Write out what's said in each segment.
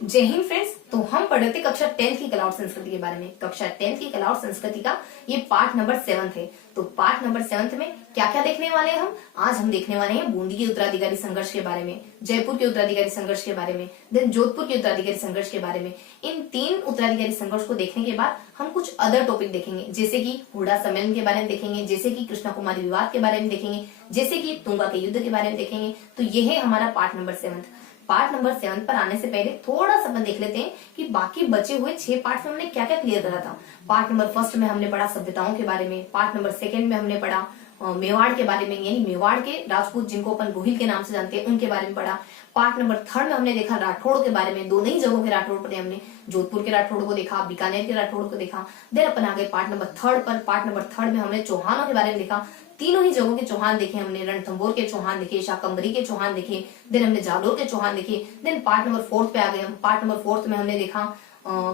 जय हिंद फ्रेंड्स। तो हम पढ़ रहे थे कक्षा 10 की कला और संस्कृति के बारे में। कक्षा 10 की कला और संस्कृति का ये पाठ नंबर 7 है। तो पाठ नंबर 7 में क्या क्या देखने वाले हैं आज हम देखने वाले हैं बूंदी के उत्तराधिकारी संघर्ष के बारे में, जयपुर के उत्तराधिकारी संघर्ष के बारे में, देन जोधपुर के उत्तराधिकारी संघर्ष के बारे में। इन 3 उत्तराधिकारी संघर्ष को देखने के बाद हम कुछ अदर टॉपिक देखेंगे, जैसे कि हुडा सम्मेलन के बारे में देखेंगे, जैसे कि कृष्णा कुमारी विवाद के बारे में देखेंगे, जैसे कि तुंगा के युद्ध के बारे में देखेंगे। तो ये है हमारा पाठ नंबर 7। पार्ट नंबर 7 पर आने से पहले थोड़ा सा अपन देख लेते हैं कि बाकी बचे हुए 6 पार्ट में हमने क्या क्या क्लियर करा था। पार्ट नंबर 1 में हमने पढ़ा सभ्यताओं के बारे में, पार्ट नंबर 2 में हमने पढ़ा मेवाड़ के बारे में, यानी मेवाड़ के राजपूत जिनको अपन गोहिल के नाम से जानते हैं उनके बारे में पढ़ा। पार्ट नंबर 3 में हमने देखा राठौड़ के बारे में, दो नई जगहों के राठौड़ पढ़े हमने, जोधपुर के राठौड़ को देखा, बीकानेर के राठौड़ को देखा। देन अपन आ गए पार्ट नंबर 3 पर। पार्ट नंबर 3 में हमने चौहानों के बारे में देखा, तीनों ही जगहों के चौहान देखे हमने, रणथंभौर के चौहान देखे, शाकंभरी के चौहान देखे, देन हमने जालोर के चौहान देखे। देन पार्ट नंबर 4 पे आ गए हम। पार्ट नंबर 4 में हमने देखा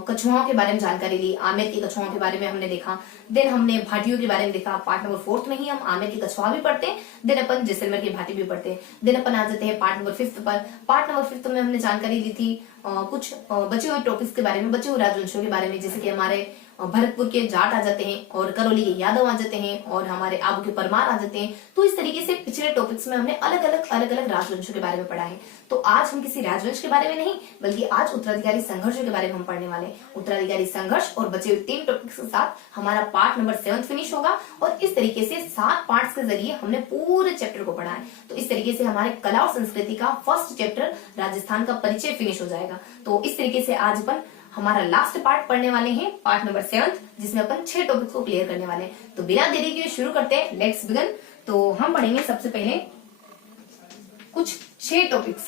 कछुआओं के बारे में जानकारी ली, आमेर के कछुआओं के बारे में हमने देखा। देन हमने भाटियों के बारे में देखा। पार्ट नंबर 4 में ही हम आमेर के कछुआ भी पढ़ते हैं, देन अपन जैसलमेर की भाटी भी पढ़ते हैं। देन अपन आ जाते हैं पार्ट नंबर 5 पर। पार्ट नंबर 5 में हमने जानकारी ली थी कुछ बचे हुए टॉपिक्स के बारे में, बचे हुए राजवंशों के बारे में, जैसे कि हमारे भरतपुर के जाट आ जाते हैं और करौली के यादव आ जाते हैं और हमारे आबू के परमार आ जाते हैं। तो इस तरीके से पिछले टॉपिक्स में हमने अलग अलग राजवंशों के बारे में पढ़ा है। तो आज हम किसी राजवंश के बारे में नहीं, बल्कि आज उत्तराधिकारी संघर्षों के बारे में हम पढ़ने वाले हैं। उत्तराधिकारी संघर्ष और बचे हुए 3 टॉपिक्स के साथ हमारा पार्ट नंबर 7 फिनिश होगा और इस तरीके से 7 पार्ट्स के जरिए हमने पूरे चैप्टर को पढ़ा है। तो इस तरीके से हमारे कला और संस्कृति का फर्स्ट चैप्टर राजस्थान का परिचय फिनिश हो जाएगा। तो इस तरीके से आज अपन हमारा लास्ट पार्ट पढ़ने वाले हैं, पार्ट नंबर 7, जिसमें अपन 6 टॉपिक्स को क्लियर करने वाले हैं। तो बिना देरी के शुरू करते हैं, लेट्स बिगिन। तो हम पढ़ेंगे सबसे पहले कुछ 6 टॉपिक्स।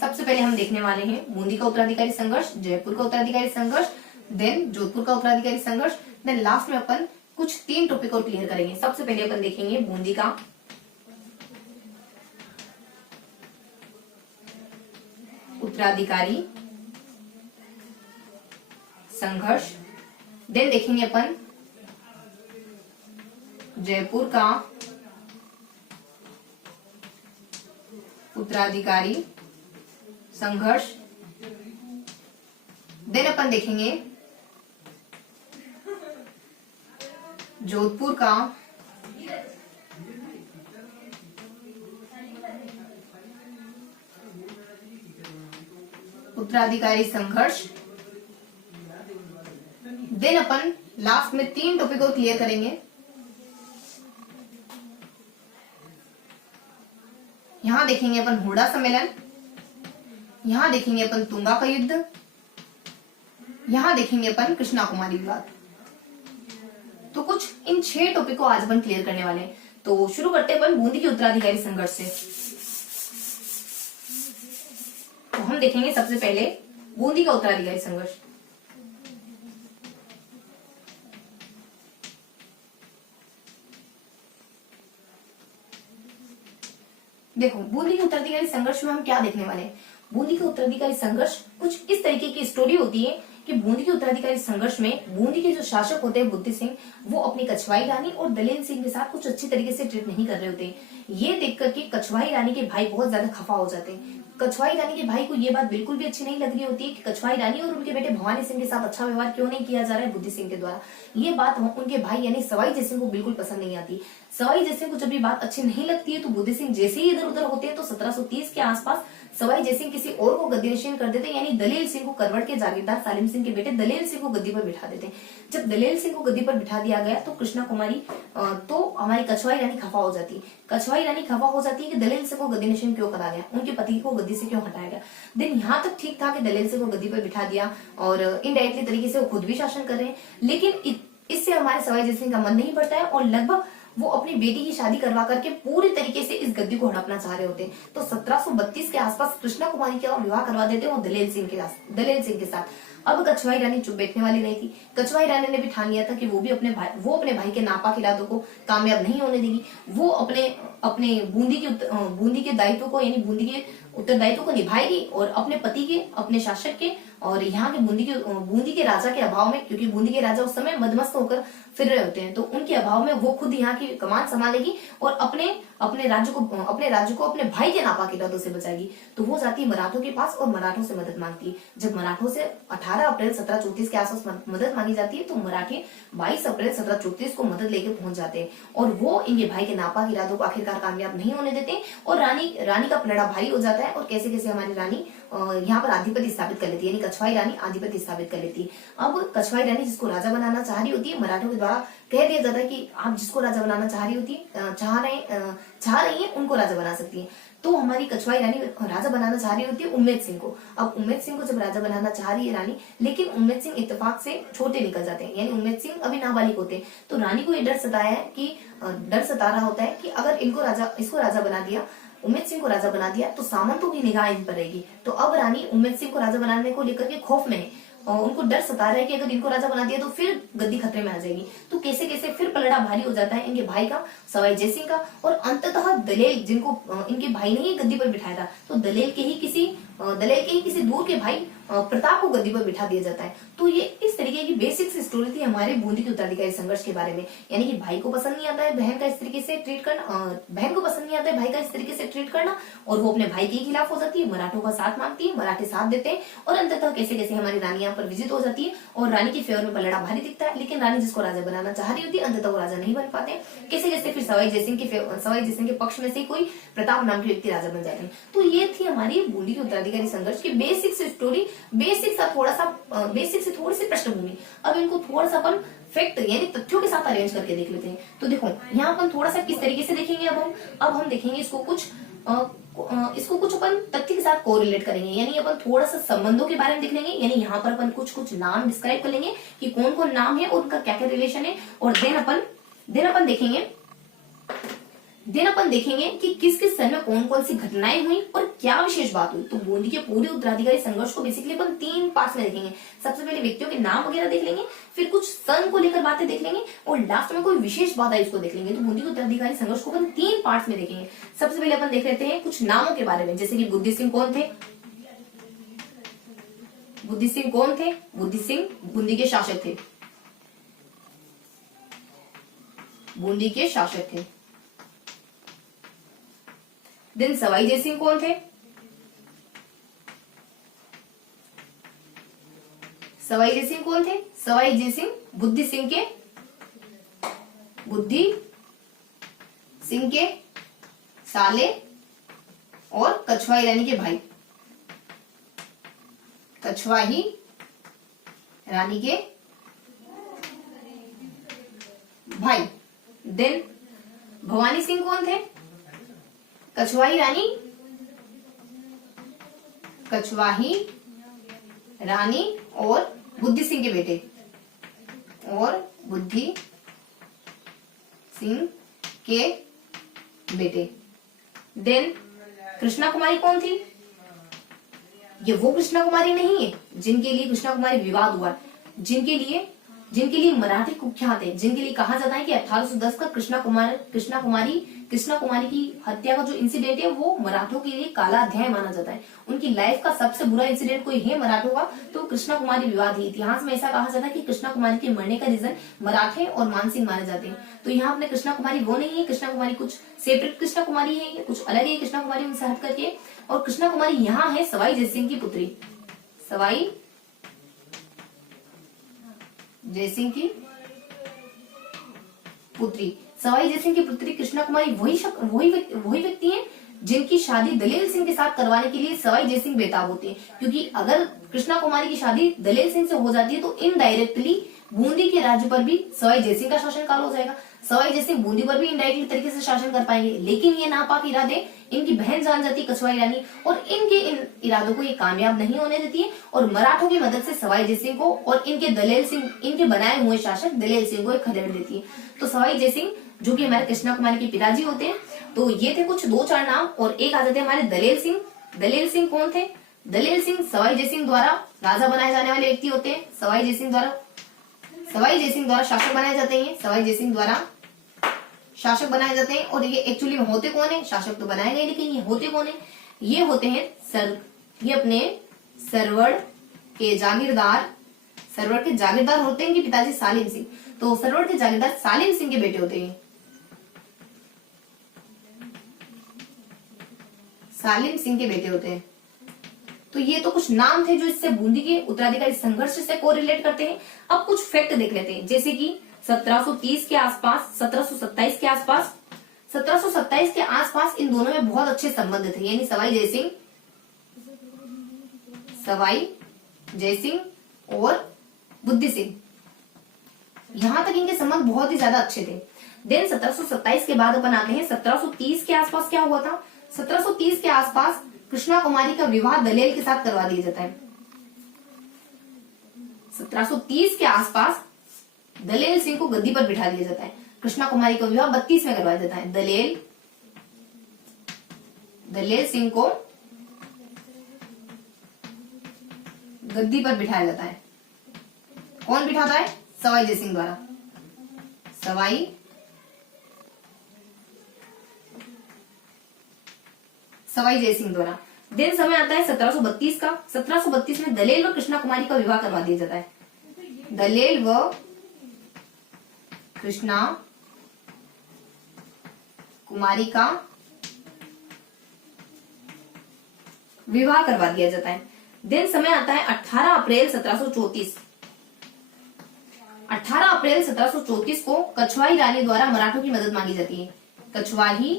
सबसे पहले हम देखने वाले हैं बूंदी का उत्तराधिकारी संघर्ष, जयपुर का उत्तराधिकारी संघर्ष, देन जोधपुर का उत्तराधिकारी संघर्ष, देन लास्ट में अपन कुछ 3 टॉपिक और क्लियर करेंगे। सबसे पहले अपन देखेंगे बूंदी का उत्तराधिकारी संघर्ष, देन देखेंगे अपन जयपुर का उत्तराधिकारी संघर्ष, देन अपन देखेंगे जोधपुर का उत्तराधिकारी संघर्ष, देन अपन लास्ट में 3 टॉपिक को क्लियर करेंगे। यहां देखेंगे अपन हुडा सम्मेलन, यहां देखेंगे अपन तुंगा का युद्ध, यहां देखेंगे अपन कृष्णा कुमारी विवाद। तो कुछ इन 6 टॉपिक को आज अपन क्लियर करने वाले हैं। तो शुरू करते हैं अपन बूंदी के उत्तराधिकारी संघर्ष से। तो हम देखेंगे सबसे पहले बूंदी का उत्तराधिकारी संघर्ष। देखो, बूंदी के उत्तराधिकारी संघर्ष में हम क्या देखने वाले हैं। बूंदी के उत्तराधिकारी संघर्ष कुछ इस तरीके की स्टोरी होती है कि बूंदी के उत्तराधिकारी संघर्ष में बूंदी के जो शासक होते हैं बुद्धि सिंह, वो अपनी कछवाई रानी और दलेल सिंह के साथ कुछ अच्छी तरीके से ट्रीट नहीं कर रहे होते। ये देख करके कछवाई रानी के भाई बहुत ज्यादा खफा हो जाते हैं। कछवाई रानी के भाई को ये बात बिल्कुल भी अच्छी नहीं लग रही होती है कि कछवाई रानी और उनके बेटे भवानी सिंह के साथ अच्छा व्यवहार क्यों नहीं किया जा रहा है बुद्धि सिंह के द्वारा। ये बात उनके भाई यानी सवाई जयसिंह को बिल्कुल पसंद नहीं आती। सवाई जयसिंह को जब ये बात अच्छी नहीं लगती है तो बुद्धि सिंह जैसे ही इधर उधर होते हैं तो 1730 के आसपास सवाई जयसिंह किसी और को गद्दी कर देते हैं, यानी दलेल सिंह को करवट के जागीरदार सालिम सिंह के बेटे दलेल सिंह को गद्दी पर बिठा देते हैं। जब दलेल सिंह को गद्दी पर बिठा दिया गया तो कृष्णा कुमारी तो हमारी कछवाई रानी खफा हो जाती है। कछवाई रानी खफा हो जाती है कि दलेल सिंह को गद्दी नशीन क्यों करा गया, उनके पति को गद्दी से क्यों हटाया गया। दिन यहाँ तक ठीक था कि दलेल सिंह को गद्दी पर बिठा दिया और इनडायरेक्टली तरीके से वो खुद भी शासन कर रहे हैं, लेकिन इससे हमारे सवाई जयसिंह का मन नहीं बढ़ता है और लगभग वो अपनी बेटी की शादी करवा करके पूरी तरीके से इस गद्दी को हड़पना चाह रहे होते हैं। तो 1732 के आसपास कृष्णा कुमारी का विवाह करवा देते हैं वो दलेल सिंह के साथ। अब कछवाई रानी चुप बैठने वाली नहीं थी। कछवाई रानी ने भी ठान लिया था कि वो अपने भाई के नापाक इरादों को कामयाब नहीं होने देगी। वो अपने बूंदी के दायित्व को, यानी बूंदी के उत्तरदायित्व को निभाएगी और अपने पति के, अपने शासक के और यहाँ के बूंदी के राजा के अभाव में, क्योंकि बूंदी के राजा उस समय मदमस्त होकर फिर रहे होते हैं, तो उनके अभाव में वो खुद यहाँ की कमान संभालेगी और अपने राज्य को अपने भाई के नापाक इरादों से बचाएगी, तो वो जाती है मराठों के पास और मराठों से मदद मांगती है। जब मराठों से 18 अप्रैल 1734 के आसपास मदद मांगी जाती है, तो मराठे 22 अप्रैल 1734 को मदद लेकर पहुंच जाते हैं और वो इनके भाई के नापाक इरादों को आखिरकार कामयाब नहीं होने देते और रानी का पलड़ा भारी हो जाता है और कैसे कैसे हमारी रानी यहाँ पर आधिपत्य स्थापित कर लेती है, यानी कछवाई रानी आधिपत्य स्थापित कर लेती है। अब कछवाई रानी जिसको राजा बनाना चाह रही होती है, मराठों के द्वारा कह दिया जाता है कि आप जिसको राजा बनाना चाह रही होती है, चाह रही है उनको राजा बना सकती है। तो हमारी कछवाई रानी राजा बनाना चाह रही होती है उम्मेद सिंह को। अब उम्मेद सिंह को जब राजा बनाना चाह रही है रानी, लेकिन उम्मेद सिंह इत्तेफाक से छोटे निकल जाते हैं, यानी उम्मेद सिंह अभी नाबालिग होते हैं। तो रानी को ये डर सता रहा होता है कि अगर इसको राजा बना दिया, उम्मेद सिंह को राजा बना दिया, तो सामंतों की निगाह इन पर रहेगी। तो अब रानी उम्मेद सिंह को राजा बनाने को लेकर के खौफ में है और उनको डर सता रहा है कि अगर इनको राजा बना दिया तो फिर गद्दी खतरे में आ जाएगी। तो कैसे कैसे फिर पलड़ा भारी हो जाता है इनके भाई का, सवाई जयसिंह का, और अंततः दलेल, जिनको इनके भाई ने ही गद्दी पर बिठाया था, तो दलेल के ही किसी दूर के भाई प्रताप को गद्दी पर बिठा दिया जाता है। तो ये इस तरीके की बेसिक स्टोरी थी हमारे बूंदी के उत्तराधिकारी संघर्ष के बारे में। यानी कि भाई को पसंद नहीं आता है बहन का इस तरीके से ट्रीट करना, बहन को पसंद नहीं आता है भाई का इस तरीके से ट्रीट करना, और वो अपने भाई के खिलाफ हो जाती है, मराठों का साथ मांगती है, मराठे साथ देते हैं, और अंततः कैसे कैसे हमारी रानी यहाँ पर विजित हो जाती है और रानी के फेवर में पलड़ा भारी दिखता है। लेकिन रानी जिसको राजा बनाना चाह रही होती है, अंततः वो राजा नहीं बन पाते। कैसे कैसे फिर सवाई जयसिंह के पक्ष में से कोई प्रताप नाम के व्यक्ति राजा बन जाते हैं। तो ये थी हमारी बूंदी के उत्तराधिकारी संघर्ष की बेसिक से स्टोरी, बेसिक से थोड़ी सी पृष्ठभूमि। अब इनको थोड़ा सा अपन फैक्ट यानी तथ्यों के साथ अरेंज करके देख लेते हैं। तो देखो यहाँ अपन थोड़ा सा किस तरीके से देखेंगे, अब हम देखेंगे इसको कुछ अपन तथ्य के साथ कोरिलेट करेंगे, यानी अपन थोड़ा सा संबंधों के बारे में देख लेंगे। यानी यहाँ पर अपन कुछ नाम डिस्क्राइब कर लेंगे कि कौन कौन नाम है और उनका क्या क्या रिलेशन है, और देन अपन देखेंगे कि किस किस सन में कौन कौन सी घटनाएं हुई और क्या विशेष बात हुई। तो बूंदी के पूरे उत्तराधिकारी संघर्ष को बेसिकली अपन 3 पार्ट्स में देखेंगे। सबसे पहले व्यक्तियों के नाम वगैरह देख लेंगे, फिर कुछ सन को लेकर बातें देख लेंगे, और लास्ट में कोई विशेष बात है इसको देख लेंगे। तो बूंदी के उत्तराधिकारी संघर्ष को अपन 3 पार्ट्स में देखेंगे। सबसे पहले अपन देख लेते हैं कुछ नामों के बारे में, जैसे कि बुद्धि सिंह कौन थे। बुद्धि सिंह बूंदी के शासक थे। दिन सवाई जयसिंह कौन थे। सवाई जयसिंह बुद्धि सिंह के साले और कछवाई रानी के भाई। कछवाही रानी के भाई। देन भवानी सिंह कौन थे। कछवाही रानी और बुद्धि सिंह के बेटे, देन कृष्णा कुमारी कौन थी। ये वो कृष्णा कुमारी नहीं है जिनके लिए कृष्णा कुमारी विवाद हुआ, जिनके लिए मराठी कुख्यात है, जिनके लिए कहा जाता है कि 1810 का कृष्णा कुमारी की हत्या का जो इंसिडेंट है वो मराठों के लिए काला अध्याय माना जाता है। उनकी लाइफ का सबसे बुरा इंसिडेंट कोई है मराठों का तो कृष्णा कुमारी विवाद ही। इतिहास में ऐसा कहा जाता है कि कृष्णा कुमारी के मरने का रीजन मराठे और मानसिंह माने जाते हैं। तो यहाँ अपने कृष्णा कुमारी वो नहीं है, कृष्णा कुमारी कुछ सेपरेट कृष्णा कुमारी है, ये कुछ अलग है कृष्णा कुमारी उनसे हट करके। और कृष्णा कुमारी यहाँ है सवाई जयसिंह की पुत्री, सवाई जयसिंह की पुत्री कृष्णा कुमारी वही व्यक्ति हैं जिनकी शादी दलेल सिंह के साथ करवाने के लिए सवाई जयसिंह बेताब होते हैं। क्योंकि अगर कृष्णा कुमारी की शादी दलेल सिंह से हो जाती है तो इनडायरेक्टली बूंदी के राज्य पर भी सवाई जयसिंह का शासन काल हो जाएगा। सवाई जयसिंह बूंदी पर भी इनडायरेक्टली तरीके से शासन कर पाएंगे। लेकिन ये नापाक इरादे इनकी बहन जान जाती कछवाई रानी और इनके इन इरादों को ये कामयाब नहीं होने देती है और मराठों की मदद से सवाई जयसिंह को और इनके बनाए हुए शासक दलेल सिंह को खदेड़ देती है। तो सवाई जयसिंह जो कि हमारे कृष्णा कुमारी के पिताजी होते हैं। तो ये थे कुछ 2-4 नाम और एक आ जाते हैं हमारे दलेल सिंह। दलेल सिंह कौन थे। दलेल सिंह सवाई जयसिंह द्वारा राजा बनाए जाने वाले व्यक्ति होते हैं। सवाई जयसिंह द्वारा शासक बनाए जाते हैं। सवाई जयसिंह द्वारा शासक बनाए जाते हैं। और ये एक्चुअली में होते कौन है, शासक तो बनाए गए लेकिन ये होते कौन है, ये होते हैं ये अपने सरवड़ के जागीरदार होते हैं कि पिताजी सालिम सिंह। तो सरवड़ के जागीरदार सालिम सिंह के बेटे होते हैं। सालिम सिंह के बेटे होते हैं। तो ये तो कुछ नाम थे जो इससे बूंदी के उत्तराधिकारी संघर्ष से कोरिलेट करते हैं। अब कुछ फैक्ट देख लेते हैं, जैसे कि 1730 के आसपास, 1727 के आसपास, 1727 के आसपास इन दोनों में बहुत अच्छे संबंध थे, यानी सवाई जयसिंह और बुद्धि सिंह, यहां तक इनके संबंध बहुत ही ज्यादा अच्छे थे। देन 1727 के बाद अपन आते हैं 1730 के आसपास। क्या हुआ था? 1730 के आसपास कृष्णा कुमारी का विवाह दलेल के साथ करवा दिया जाता है। 1730 के आसपास दलेल सिंह को गद्दी पर बिठा दिया जाता है। कृष्णा कुमारी का विवाह 32 में करवाया जाता है। दलेल सिंह को गद्दी पर बिठाया जाता है। कौन बिठाता है? सवाई जयसिंह द्वारा। सवाई जयसिंह द्वारा। दिन समय आता है 1732 का। 1732 में दलेल व कृष्णा कुमारी का विवाह करवा दिया जाता है। दलेल व कृष्णा कुमारी का विवाह करवा दिया जाता है। दिन समय आता है 18 अप्रैल 1734। 18 अप्रैल 1734 को कछवाई रानी द्वारा मराठों की मदद मांगी जाती है। कछवाही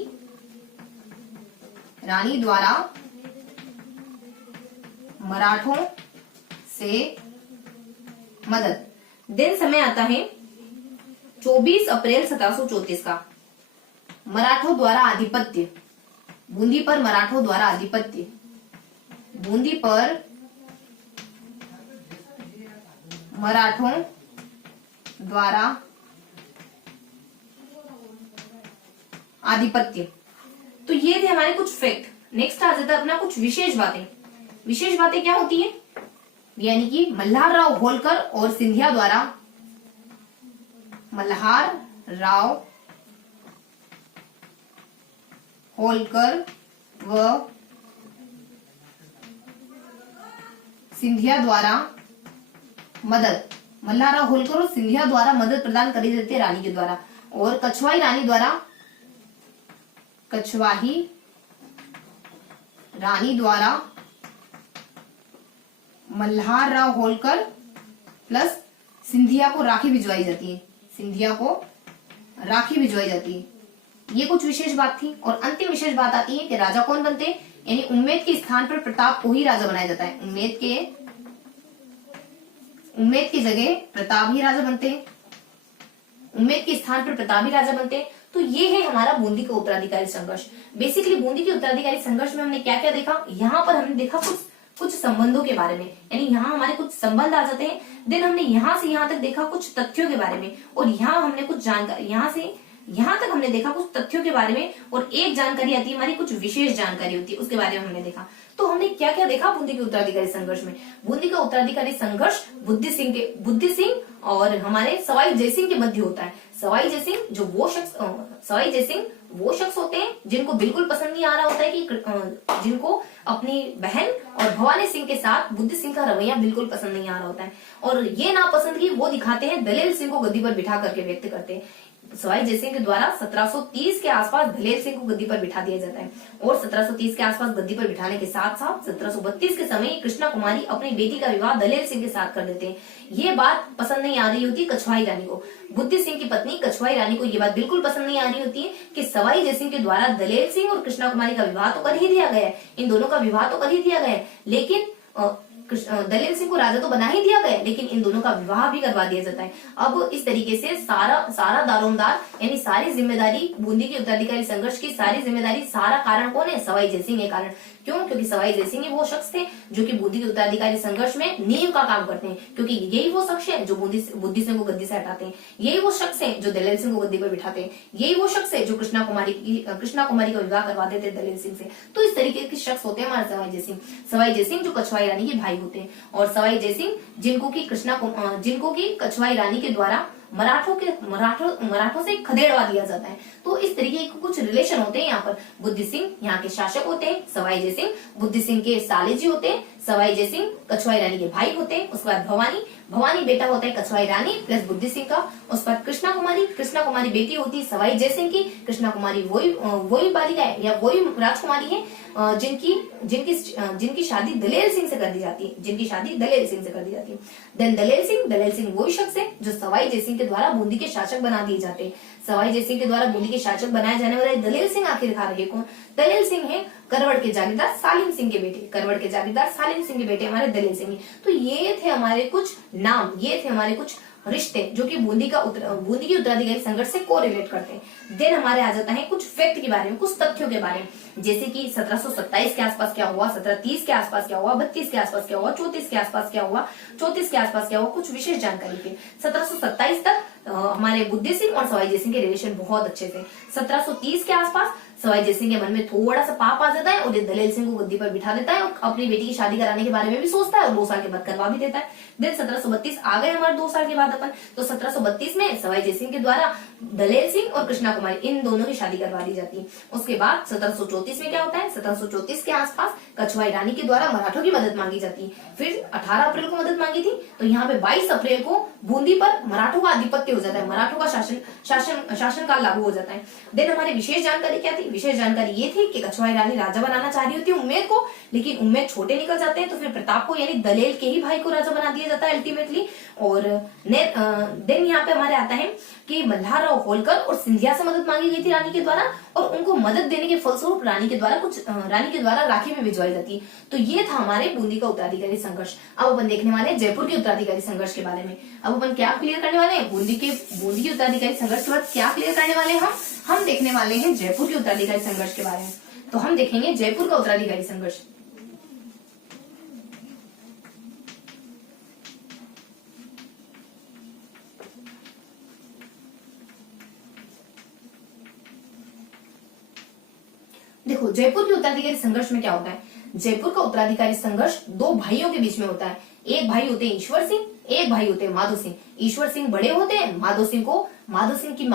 रानी द्वारा मराठों से मदद। दिन समय आता है 24 अप्रैल 1734 का। मराठों द्वारा आधिपत्य, बूंदी पर मराठों द्वारा आधिपत्य, बूंदी पर मराठों द्वारा आधिपत्य। तो ये थे हमारे कुछ फैक्ट। नेक्स्ट आ जाता है अपना कुछ विशेष बातें। विशेष बातें क्या होती है? यानी कि मल्हार राव होलकर और सिंधिया द्वारा, मल्हार राव होलकर व सिंधिया द्वारा मदद, मल्हार राव होलकर और सिंधिया द्वारा मदद प्रदान करी जाती है रानी के द्वारा। और कछवाई रानी द्वारा, कछवाही रानी द्वारा मल्हार राव होलकर प्लस सिंधिया को राखी भिजवाई जाती है। सिंधिया को राखी भिजवाई जाती है। ये कुछ विशेष बात थी। और अंतिम विशेष बात आती है कि राजा कौन बनते हैं, यानी उम्मेद के स्थान पर प्रताप को ही राजा बनाया जाता है। उम्मेद की जगह प्रताप ही राजा बनते हैं। उम्मेद के स्थान पर प्रताप ही राजा बनते हैं। तो ये है हमारा बूंदी का उत्तराधिकारी संघर्ष। बेसिकली बूंदी के उत्तराधिकारी संघर्ष में हमने क्या क्या देखा? यहाँ पर हमने देखा कुछ संबंधों के बारे में, यानी यहाँ हमारे कुछ संबंध आ जाते हैं। देन हमने यहाँ से यहाँ तक देखा कुछ तथ्यों के बारे में, और यहाँ हमने कुछ जानकारी, यहाँ से यहाँ तक हमने देखा कुछ तथ्यों के बारे में, और एक जानकारी आती है हमारी, कुछ विशेष जानकारी होती है, उसके बारे में हमने देखा। तो हमने क्या क्या देखा बूंदी के उत्तराधिकारी संघर्ष में? बूंदी का उत्तराधिकारी संघर्ष बुद्धि सिंह और हमारे सवाई जयसिंह के मध्य होता है। सवाई जयसिंह वो शख्स होते हैं जिनको बिल्कुल पसंद नहीं आ रहा होता है कि जिनको अपनी बहन और भवानी सिंह के साथ बुद्धि सिंह का रवैया बिल्कुल पसंद नहीं आ रहा होता है, और ये नापसंदगी वो दिखाते हैं, दलेल सिंह को गद्दी पर बिठा करके व्यक्त करते हैं। सवाई जयसिंह के द्वारा 1730 के आसपास दलेल सिंह को गद्दी पर बिठा दिया जाता है, और 1730 के आसपास गद्दी पर बिठाने के साथ साथ 1732 के समय कृष्णा कुमारी अपनी बेटी का विवाह दलेल सिंह के साथ कर देते हैं। ये बात पसंद नहीं आ रही होती कछवाई रानी को। बुद्धि सिंह की पत्नी कछवाई रानी को ये बात बिल्कुल पसंद नहीं आ रही होती है कि सवाई जयसिंह के द्वारा दलेल सिंह और कृष्णा कुमारी का विवाह तो कर ही दिया गया है, इन दोनों का विवाह तो कर ही दिया गया है, लेकिन दलेल सिंह को राजा तो बना ही दिया गया, लेकिन इन दोनों का विवाह भी करवा दिया जाता है। अब इस तरीके से सारा दारोमदार, यानी सारी जिम्मेदारी, बूंदी के उत्तराधिकारी संघर्ष की सारी जिम्मेदारी, सारा कारण कौन है? सवाई जयसिंह के कारण। क्यों? क्योंकि सवाई जयसिंह ही वो शख्स थे जो कि बूंदी के उत्तराधिकारी संघर्ष में नींव का काम करते हैं, क्योंकि यही वो शख्स है जो बुद्धि सिंह को गद्दी से हटाते हैं, यही वो शख्स है जो दलेल सिंह को गद्दी पर बिठाते हैं, यही वो शख्स है जो कृष्णा कुमारी का विवाह करवा देते हैं दलेल सिंह से। तो इस तरीके के शख्स होते हैं हमारे सवाई जयसिंह जो कछवाई रानी के भाई होते हैं, और सवाई जयसिंह जिनको की कछवाई रानी के द्वारा मराठों से खदेड़वा दिया जाता है। तो इस तरीके के कुछ रिलेशन होते हैं यहाँ पर। बुद्धि सिंह यहाँ के शासक होते हैं, सवाई जयसिंह बुद्धि सिंह के साले जी होते हैं, सवाई जयसिंह कछवाई रानी के भाई होते हैं। उसके बाद भवानी बेटा होता है कछवाई रानी प्लस बुद्धि सिंह का। उस पर कृष्णा कुमारी बेटी होती है सवाई जयसिंह की। कृष्णा कुमारी वही बालिका है या वही राजकुमारी है जिनकी शादी दलेर सिंह से कर दी जाती है, देन दलेर सिंह वही शख्स है जो सवाई जयसिंह के द्वारा बूंदी के शासक बना दिए जाते हैं। सवाई जयसिंह के द्वारा बूंदी के शासक बनाए जाने वाले दलेर सिंह आखिरकार है कौन? दलेर सिंह है करवड़ के जागीरदार सालिम सिंह के बेटे हमारे दलेर सिंह। तो ये थे हमारे कुछ नाम, ये थे हमारे कुछ रिश्ते जो कि बूंदी की उत्तराधिकारी संघर्ष से कोरिलेट करते हैं। देन हमारे आ जाता है कुछ फैक्ट के बारे में, कुछ तथ्यों के बारे में, जैसे कि 1727 के आसपास क्या हुआ, 1730 के आसपास क्या हुआ, 32 के आसपास क्या हुआ, 34 के आसपास क्या हुआ, 34 के आसपास क्या हुआ, कुछ विशेष जानकारी थी। 1727 तक हमारे बुद्धि सिंह और सवाई जयसिंह के रिलेशन बहुत अच्छे थे। 1730 के आसपास सवाई जयसिंह के मन में थोड़ा सा पाप आ जाता है और ये दलेर सिंह को गद्दी पर बिठा देता है और अपनी बेटी की शादी कराने के बारे में भी सोचता है और 2 साल के बाद करवा भी देता है। देन 1732 आ गए हमारे 2 साल के बाद अपन, तो 1732 में सवाई जयसिंह के द्वारा दलेर सिंह और कृष्णा कुमारी इन दोनों की शादी करवा दी जाती है। उसके बाद 1734 में क्या होता है, 1734 के आसपास कछवाई रानी के द्वारा मराठों की मदद मांगी जाती है। फिर 18 अप्रैल को मदद मांगी थी, तो यहाँ पे 22 अप्रैल को बूंदी पर मराठों का आधिपत्य हो जाता है, मराठों का शासन काल लागू हो जाता है। देन हमारी विशेष जानकारी क्या थी? विशेष जानकारी ये थी कि कछवाई रानी राजा बनाना चाह रही होती है उम्मेद को, लेकिन उम्मेद छोटे निकल जाते हैं, तो फिर प्रताप को यानी दलेर के ही भाई को राजा बना दिया जाता है अल्टीमेटली। और देन यहाँ पे हमारे आता है कि मल्हारराव होलकर और सिंधिया से मदद मांगी गई थी रानी के द्वारा, और उनको मदद देने के फलस्वरूप रानी के द्वारा राखी में भिजवाई जाती है। तो ये था हमारे बूंदी का उत्तराधिकारी संघर्ष। अब अपन देखने वाले हैं जयपुर के उत्तराधिकारी संघर्ष के बारे में। अब अपन क्या क्लियर करने वाले हैं? बूंदी के उत्तराधिकारी संघर्ष के बाद क्या क्लियर करने वाले हैं? हम देखने वाले हैं जयपुर के उत्तराधिकारी संघर्ष के बारे में। तो हम देखेंगे जयपुर का उत्तराधिकारी संघर्ष। देखो जयपुर के उत्तराधिकारी संघर्ष में क्या होता है? जयपुर का उत्तराधिकारी संघर्ष 2 भाइयों के बीच में होता है। एक भाई होते हैं ईश्वर सिंह, एक भाई होते हैं माधो सिंह। ईश्वर सिंह बड़े होते हैं, माधो सिंह की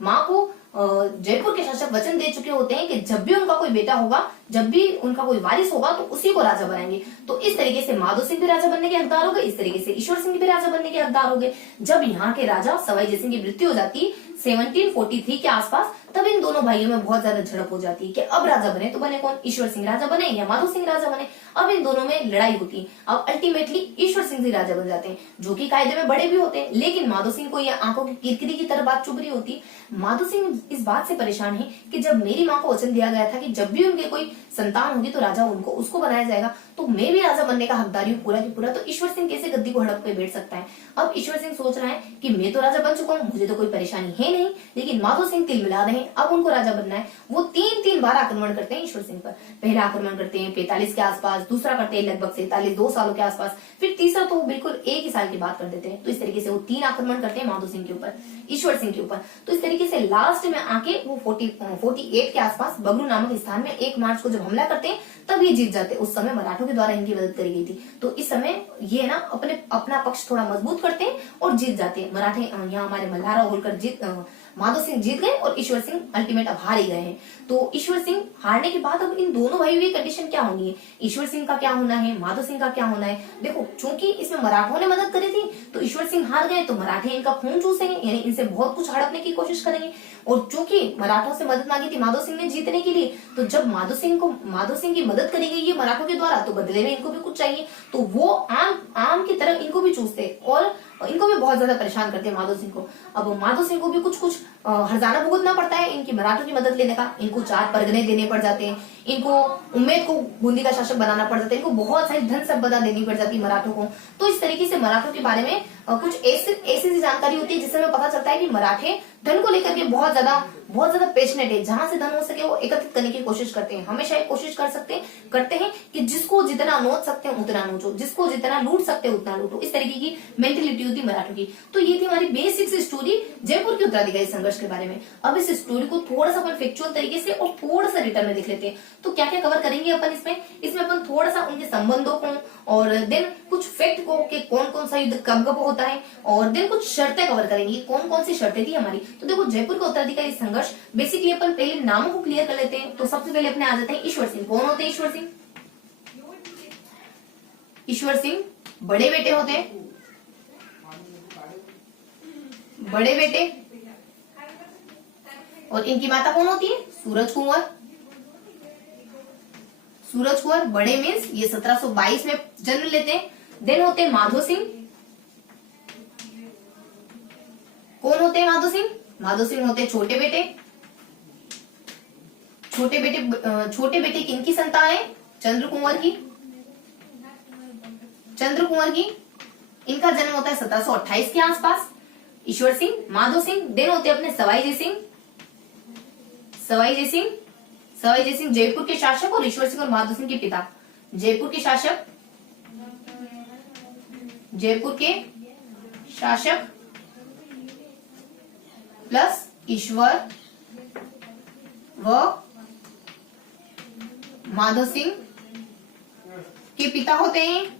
माँ को जयपुर के शासक वचन दे चुके होते हैं कि जब भी उनका कोई बेटा होगा, जब भी उनका कोई वारिस होगा, तो उसी को राजा बनाएंगे। तो इस तरीके से माधो सिंह भी राजा बनने के हकदार हो गए, इस तरीके से ईश्वर सिंह भी राजा बनने के हकदार हो गए। जब यहाँ के राजा सवाई जयसिंह की मृत्यु हो जाती 1743 के आसपास, तब इन दोनों भाइयों में बहुत ज्यादा झड़प हो जाती है कि अब राजा बने तो बने कौन, ईश्वर सिंह राजा बने या माधो सिंह राजा बने। अब इन दोनों में लड़ाई होती है। अब अल्टीमेटली ईश्वर सिंह जी राजा बन जाते हैं, जो कि कायदे में बड़े भी होते हैं, लेकिन माधो सिंह को यह आंखों की किरकिरी की तरह बात चुभ रही होती। माधो सिंह इस बात से परेशान है कि जब मेरी माँ को वचन दिया गया था कि जब भी उनके कोई संतान होगी तो राजा उसको बनाया जाएगा, तो मैं भी राजा बनने का हकदारी हूँ पूरा की पूरा, तो ईश्वर सिंह कैसे गद्दी को हड़प के बैठ सकता है। अब ईश्वर सिंह सोच रहा है कि मैं तो राजा बन चुका हूँ, मुझे तो कोई परेशानी है नहीं, लेकिन माधो सिंह तिल मिला रहे हैं, अब उनको राजा बनना है। वो 3 बार आक्रमण करते हैं ईश्वर सिंह पर। पहला आक्रमण करते हैं 45 के आसपास, दूसरा करते हैं लगभग 47 2 सालों के आसपास, फिर तीसरा तो बिल्कुल 1 ही साल की बात कर देते हैं। तो इस तरीके से वो 3 आक्रमण करते हैं माधो सिंह के ऊपर, ईश्वर सिंह के ऊपर। तो इस तरीके से लास्ट में आके वो 48 के आसपास बगलू नामक स्थान में 1 मार्च को जब हमला करते हैं, तब ये जीत जाते हैं। उस समय मराठों के द्वारा इनकी मदद करी गई थी, तो इस समय ये ना अपना पक्ष थोड़ा मजबूत करते हैं और जीत जाते हैं मराठे। यहाँ हमारे मल्हारराव होलकर माधो सिंह जीत गए और ईश्वर सिंह अल्टीमेट अब हार ही गए हैं। तो ईश्वर सिंह हारने के बाद अब इन दोनों भाइयों की कंडीशन क्या होनी है, ईश्वर सिंह का क्या होना है, माधो सिंह का क्या होना है। देखो चूंकि इसमें मराठों ने मदद करी थी, तो ईश्वर सिंह हार गए, तो मराठे इनका खून चूसेंगे, यानी इनसे बहुत कुछ हड़पने की कोशिश करेंगे। और चूंकि मराठों से मदद मांगी थी माधो सिंह ने जीतने के लिए, तो जब माधो सिंह की मदद करी गई है मराठों के द्वारा, तो बदले में इनको भी कुछ चाहिए, तो वो आम की तरह इनको भी चूसते और इनको भी बहुत ज्यादा परेशान करते हैं माधो सिंह को। अब माधो सिंह को भी कुछ हर्जाना भुगतना पड़ता है इनकी मराठों की मदद लेने का। इनको 4 परगने देने पड़ जाते हैं, इनको उम्मेद को बूंदी का शासक बनाना पड़ जाता है, इनको बहुत सारी धन संपदा देनी पड़ जाती है मराठों को। तो इस तरीके से मराठों के बारे में कुछ ऐसी जानकारी होती है जिससे हमें पता चलता है कि मराठे धन को लेकर के बहुत ज्यादा पेशनेट है। जहां से धन हो सके वो एकत्रित करने की कोशिश करते हैं, हमेशा एक कोशिश करते हैं कि जिसको जितना नोच सकते हैं उतना नोचो, जिसको जितना लूट सकते हैं उतना लूटो। इस तरीके की मेंटेलिटी होती है मराठों की। तो ये थी हमारी बेसिक स्टोरी जयपुर के उत्तराधिकारी संघर्ष के बारे में। अब इस स्टोरी को थोड़ा सा अपन फैक्चुअल तरीके से और थोड़ा सा रिटर्न में देख लेते हैं। तो क्या क्या कवर करेंगे अपन इसमें अपन थोड़ा सा उनके संबंधों को, और देन कुछ फैक्ट को कि कौन कौन सा युद्ध कब कब होता है, और देन कुछ शर्तें कवर करेंगे, कौन कौन सी शर्तें थी हमारी। तो देखो जयपुर का उत्तराधिकारी संघर्ष बेसिकली अपन पहले नामों को क्लियर कर लेते हैं। तो सबसे पहले अपने आ जाते हैं ईश्वर सिंह। कौन होते हैं ईश्वर सिंह? ईश्वर सिंह बड़े बेटे होते हैं, बड़े बेटे, और इनकी माता कौन होती है? सूरज कुंवर। सूरज कुंवर बड़े मीन्स ये 1722 में जन्म लेते हैं। देन होते हैं माधो सिंह। कौन होते हैं माधो सिंह? माधो सिंह होते हैं छोटे बेटे। छोटे बेटे किनकी संतान है? चंद्र कुंवर की। चंद्र कुंवर की। इनका जन्म होता है 1728 के आसपास। ईश्वर सिंह, माधो सिंह। देन होते अपने सवाई जय सिंह। सवाई जय सिंह जयपुर के शासक और ईश्वर सिंह और माधो सिंह के पिता। जयपुर के शासक प्लस ईश्वर व माधो सिंह के पिता होते हैं।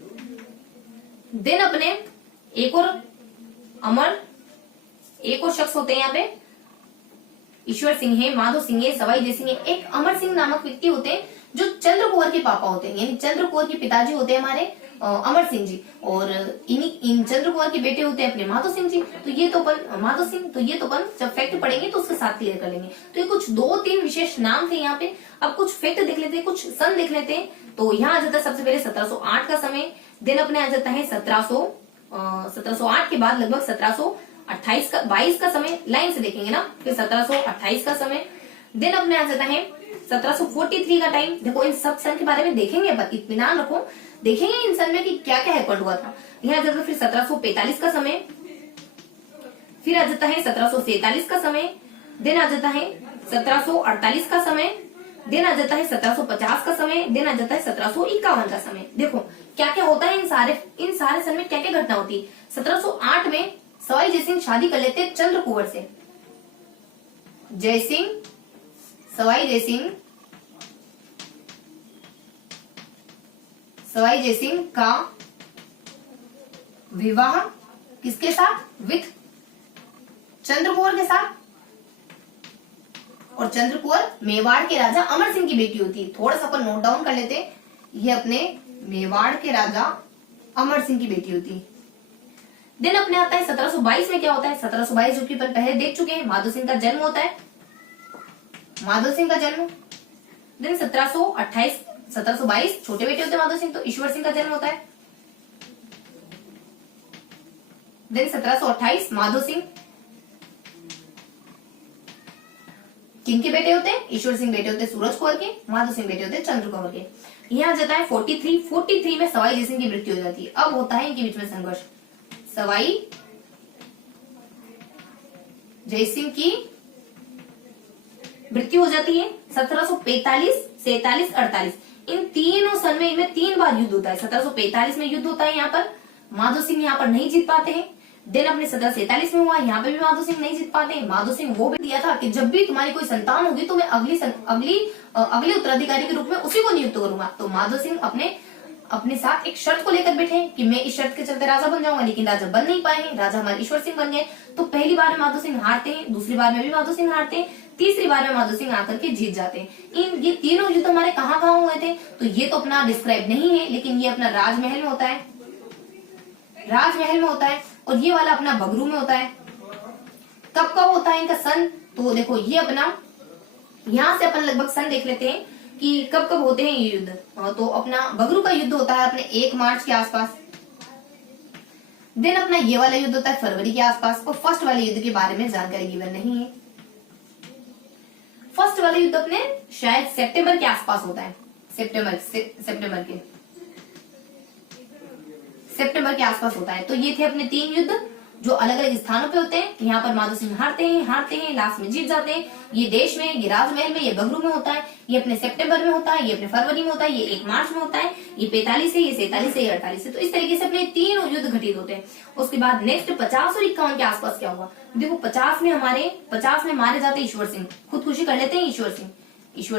देन अपने एक और शख्स होते हैं यहाँ पे। ईश्वर सिंह है, माधो सिंह है, सवाई जय सिंह है। एक अमर सिंह नामक व्यक्ति होते हैं जो चंद्र कुंवर के पापा होते हैं, यानी चंद्र कुंवर के पिताजी होते हैं हमारे अमर सिंह जी, और इन चंद्र कुंवर के बेटे होते हैं अपने माधो सिंह जी। तो ये तो अपन माधो सिंह, तो ये तो अपन जब फैक्ट पढ़ेंगे तो उसके साथ क्लियर कर लेंगे। तो ये कुछ 2-3 विशेष नाम थे यहाँ पे। अब कुछ फैक्ट देख लेते हैं, कुछ सन देख लेते हैं। तो यहाँ आ जाता है सबसे पहले 1708 का समय। दिन अपने आ जाता है 1708 के बाद लगभग 1722 का समय। लाइन से देखेंगे ना, फिर 1728 का समय। दिन अपने आ जाता है 1743 का टाइम। देखो इन सब सन के बारे में देखेंगे, पर इत्मीनान रखो, देखेंगे इन सन में कि क्या क्या हैपन हुआ था। यहाँ आ जाता है फिर 1745 का समय। फिर आ जाता है 1747 का समय। दिन आ जाता है 1748 का समय। दिन आ जाता है 1750 का समय। दिन आ जाता है 1751 का समय। देखो क्या क्या होता है इन सारे सन में क्या क्या घटना होती है। 1708 में सवाई जय सिंह शादी कर लेते हैं चंद्र कुंवर से। सवाई जय सिंह का विवाह किसके साथ? विथ चंद्र कुंवर के साथ। और चंद्र कुंवर मेवाड़ के राजा अमर सिंह की बेटी होती है। थोड़ा सा अपन नोट डाउन कर लेते, ये अपने मेवाड़ के राजा अमर सिंह की बेटी होती है। दिन अपने आता है 1722 में क्या होता है? 1722 जो कि अपन पहले देख चुके हैं, माधो सिंह का जन्म होता है। माधो सिंह का जन्म। दिन 1722 छोटे बेटे होते हैं माधो सिंह, तो ईश्वर सिंह का जन्म होता है। दिन 1728 माधो सिंह किनके बेटे होते हैं? ईश्वर सिंह बेटे होते हैं सूरज कुंवर के, माधो सिंह बेटे होते हैं चंद्र कुंवर के। यहाँ जाता है 43 में सवाई जय सिंह की मृत्यु हो जाती है। अब होता है इनके बीच में संघर्ष। सवाई जय सिंह की मृत्यु हो जाती है 1745, 47, 48 इन तीनों सन में इनमें 3 बार युद्ध होता है। 1745 में युद्ध होता है, यहाँ पर माधो सिंह यहाँ पर नहीं जीत पाते हैं। दिन अपने 1747 में हुआ, यहाँ पे भी माधो सिंह नहीं जीत पाते हैं। माधो सिंह वो भी दिया था कि जब भी तुम्हारी कोई संतान होगी तो मैं अगले उत्तराधिकारी के रूप में उसी को नियुक्त करूंगा। तो माधो सिंह अपने साथ एक शर्त को लेकर बैठे कि मैं इस शर्त के चलते राजा बन जाऊंगा, लेकिन राजा बन नहीं पाए हैं। राजा हमारे ईश्वर सिंह बन गए। तो पहली बार में माधो सिंह हारते हैं, दूसरी बार में भी माधो सिंह हारते हैं, तीसरी बार में माधो सिंह आकर के जीत जाते हैं। ये तीनों युद्ध हमारे कहाँ हुए थे? तो ये तो अपना डिस्क्राइब नहीं है, लेकिन ये अपना राजमहल में होता है। और ये वाला अपना बगरू में होता है। कब होता है इनका सन? तो देखो ये अपना यहाँ से अपन लगभग सन देख लेते हैं कि कब होते हैं ये युद्ध। तो अपना बगरू का युद्ध होता है अपने 1 मार्च के आसपास। दिन अपना ये वाला युद्ध होता है फरवरी के आसपास। और फर्स्ट वाले युद्ध के बारे में जानकारी गिवन नहीं है। फर्स्ट वाला युद्ध अपने शायद सितंबर के आसपास होता है। सितंबर के आसपास होता है। तो ये थे अपने 3 युद्ध जो अलग अलग स्थानों पे होते हैं। यहाँ पर माधो सिंह हारते हैं, लास्ट में जीत जाते हैं। ये देश में, ये राजमहल में, ये बगरू में होता है। ये अपने सितंबर में होता है, ये अपने फरवरी में होता है, ये 1 मार्च में होता है, ये 45 है, ये 47 है, ये 48 है। तो इस तरीके से अपने 3 युद्ध घटित होते हैं। उसके बाद नेक्स्ट 50 और 51 के आसपास क्या हुआ? देखो 50 में मारे जाते ईश्वर सिंह, खुदकुशी कर लेते हैं ईश्वर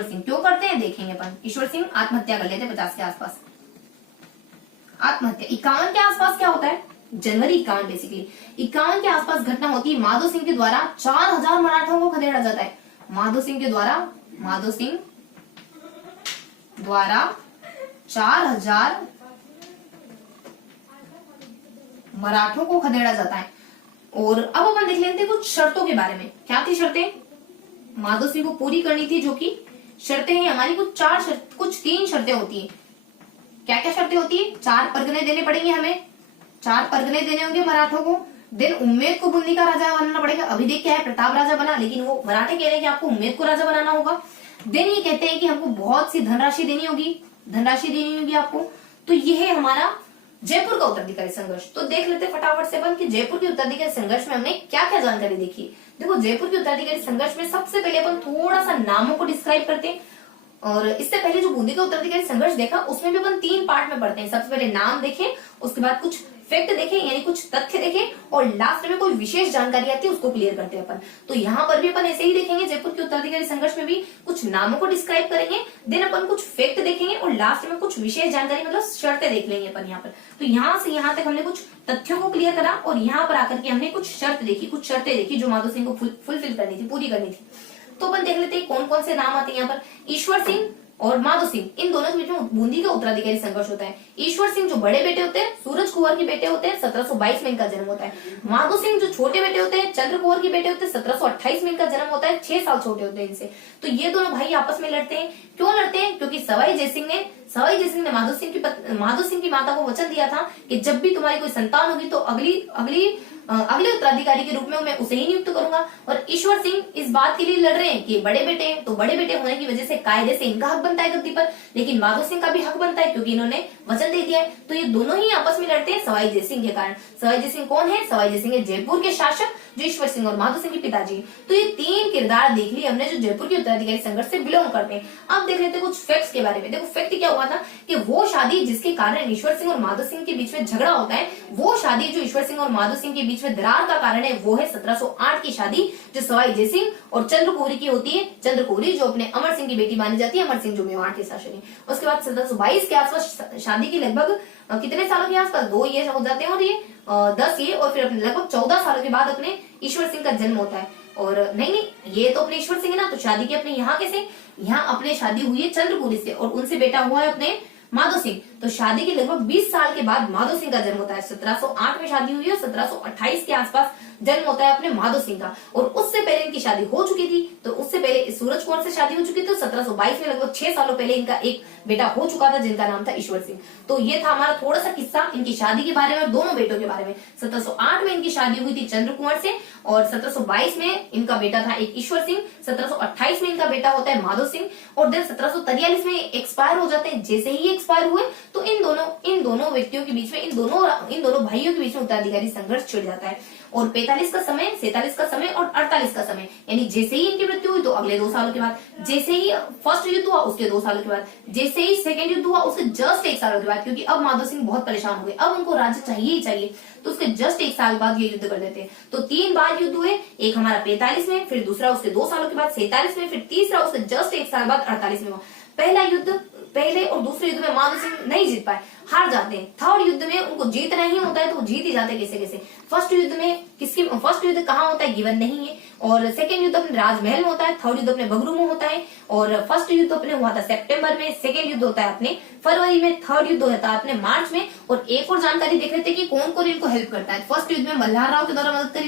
सिंह क्यों करते हैं देखेंगे अपन। ईश्वर सिंह आत्महत्या कर लेते हैं 50 के आसपास। आत्महत्या 51 के आसपास क्या होता है? जनवरी 51 बेसिकली 51 के आसपास घटना होती है। माधो सिंह के द्वारा 4000 मराठों को खदेड़ा जाता है। माधो सिंह द्वारा 4000 मराठों को खदेड़ा जाता है। और अब अपन देख लेते हैं कुछ शर्तों के बारे में। क्या थी शर्तें? माधो सिंह को पूरी करनी थी, जो कि शर्तें हैं हमारी कुछ 3 शर्तें होती है। क्या क्या शर्तें होती है? 4 परगने देने पड़ेंगे हमें, 4 परगने देने होंगे मराठों को। देन उम्मेद को बूंदी का राजा बनाना पड़ेगा। अभी देख क्या है, प्रताप राजा बना, लेकिन वो मराठे कह रहे हैं कि आपको उम्मेद को राजा बनाना होगा। देन ये कहते हैं कि हमको बहुत सी धनराशि देनी होगी आपको। तो ये है हमारा जयपुर का उत्तराधिकारी संघर्ष। तो देख लेते फटाफट से अपन कि जयपुर के उत्तराधिकारी संघर्ष में हमने क्या क्या जानकारी देखी। देखो, जयपुर के उत्तराधिकारी संघर्ष में सबसे पहले अपन थोड़ा सा नामों को डिस्क्राइब करते हैं। और इससे पहले जो बूंदी का उत्तराधिकारी संघर्ष देखा, उसमें भी अपन 3 पार्ट में पढ़ते हैं। सबसे पहले नाम देखें, उसके बाद कुछ फैक्ट देखें यानी कुछ तथ्य देखें, और लास्ट में कोई विशेष जानकारी आती है उसको क्लियर करते हैं अपन। तो यहाँ पर भी अपन ऐसे ही देखेंगे। जयपुर के उत्तराधिकारी संघर्ष में भी कुछ नामों को डिस्क्राइब करेंगे, देन अपन कुछ फैक्ट देखेंगे, और लास्ट में कुछ विशेष जानकारी मतलब शर्तें देख लेंगे अपन यहाँ पर। तो यहाँ से यहाँ तक हमने कुछ तथ्यों को क्लियर करा, और यहाँ पर आकर के हमने कुछ शर्तें देखी जो माधो सिंह को फुलफिल करनी थी, पूरी करनी थी। तो अपन देख लेते हैं कौन कौन से नाम आते हैं यहाँ पर। ईश्वर सिंह और माधो सिंह, इन दोनों के बीच में बूंदी का उत्तराधिकारी संघर्ष होता है। ईश्वर सिंह जो बड़े बेटे होते हैं, सूरज कुंवर के बेटे होते हैं, 1722 में इनका जन्म होता है। माधो सिंह जो छोटे बेटे होते हैं, चंद्र कुंवर के बेटे होते हैं, 1728 में इनका जन्म होता है। 6 साल छोटे होते हैं इनसे। तो ये दोनों भाई आपस में लड़ते हैं। क्यों लड़ते हैं? क्योंकि सवाई जयसिंह ने माधो सिंह की माता को वचन दिया था कि जब भी तुम्हारी कोई संतान होगी तो अगले उत्तराधिकारी के रूप में मैं उसे ही नियुक्त करूंगा। और ईश्वर सिंह इस बात के लिए लड़ रहे हैं कि बड़े बेटे हैं, तो बड़े बेटे होने की वजह से कायदे से इनका हक बनता है गद्दी पर, लेकिन माधो सिंह का भी हक बनता है क्योंकि इन्होंने वचन दे दिया है। तो ये दोनों ही आपस में लड़ते हैं सवाई जयसिंह के कारण। सवाई जयसिंह कौन है? सवाई जयसिंह है जयपुर के शासक, जो ईश्वर सिंह और माधो सिंह के पिताजी। तो ये 3 किरदार देख लिए हमने जो जयपुर के उत्तराधिकारी संघर्ष से बिलोंग करते हैं। अब देख लेते हैं कुछ फैक्ट्स के बारे में। देखो, फैक्ट क्या हुआ था कि वो शादी जिसके कारण ईश्वर सिंह और माधो सिंह के बीच में झगड़ा होता है, वो शादी जो ईश्वर सिंह और माधो सिंह के बीच में दरार का कारण है, वो है 1708 की शादी, जो सवाई जयसिंह और चंद्रकोरी की होती है। चंद्रकोरी जो अपने अमर सिंह की बेटी मानी जाती है, अमर सिंह जो मेवाड़ के शासक है। उसके बाद 1722 के आसपास शादी की लगभग कितने सालों के आसपास 2 ईयर हो जाते हैं, और ये 10 ईयर, और फिर अपने लगभग 14 सालों के बाद अपने ईश्वर सिंह का जन्म होता है। और नहीं, ये तो अपने ईश्वर सिंह है ना, तो शादी की अपने यहाँ कैसे, यहाँ अपने शादी हुई है चंद्रकोरी से, और उनसे बेटा हुआ है अपने माधो सिंह। तो शादी के लगभग 20 साल के बाद माधो सिंह का जन्म होता है। 1708 में शादी हुई है, 1728 के आसपास जन्म होता है अपने माधो सिंह का। और उससे पहले इनकी शादी हो चुकी थी, तो उससे पहले सूरज कुंवर से शादी हो चुकी थी। तो 1722 में लगभग 6 सालों पहले इनका एक बेटा हो चुका था जिनका नाम था ईश्वर सिंह। तो ये था हमारा थोड़ा सा किस्सा इनकी शादी के बारे में और दोनों बेटों के बारे में। 1708 में इनकी शादी हुई थी चंद्र कुंवर से, और 1722 में इनका बेटा था एक ईश्वर सिंह। 1728 में इनका बेटा होता है माधो सिंह, और देन 1743 में एक्सपायर हो जाते हैं। जैसे ही एक्सपायर हुए तो इन दोनों व्यक्तियों के बीच में, इन दोनों भाइयों के बीच में उत्तराधिकारी संघर्ष छिड़ जाता है। और 45 का समय, 47 का समय और 48 का समय, यानी जैसे ही इनकी मृत्यु हुई तो अगले 2 सालों के बाद, जैसे ही फर्स्ट युद्ध हुआ उसके 2 सालों के बाद, जैसे ही सेकंड युद्ध हुआ उसके जस्ट 1 साल के बाद, क्योंकि अब माधो सिंह बहुत परेशान हो गए, अब उनको राज्य चाहिए ही चाहिए, तो उसके जस्ट 1 साल बाद ये युद्ध कर देते हैं। तो 3 बार युद्ध हुए, एक हमारा 45 में, फिर दूसरा उसके 2 सालों के बाद 47 में, फिर तीसरा उसके जस्ट 1 साल बाद 48 में हुआ। पहले और दूसरे युद्ध में माधो सिंह नहीं जीत पाए, हार जाते हैं। थर्ड युद्ध में उनको जीतना ही होता है तो जीत ही जाते हैं कैसे कैसे। फर्स्ट युद्ध कहाँ होता है गिवन नहीं है, और सेकंड युद्ध अपने राजमहल में होता है, थर्ड युद्ध अपने बगरू में होता है, और फर्स्ट युद्ध अपने हुआ था सितंबर में, सेकंड युद्ध होता है अपने फरवरी में, थर्ड युद्ध होता है अपने मार्च में। और एक और जानकारी देख लेते हैं कि कौन कौन इनको हेल्प करता है। फर्स्ट युद्ध में मल्हार राव के द्वारा मदद करी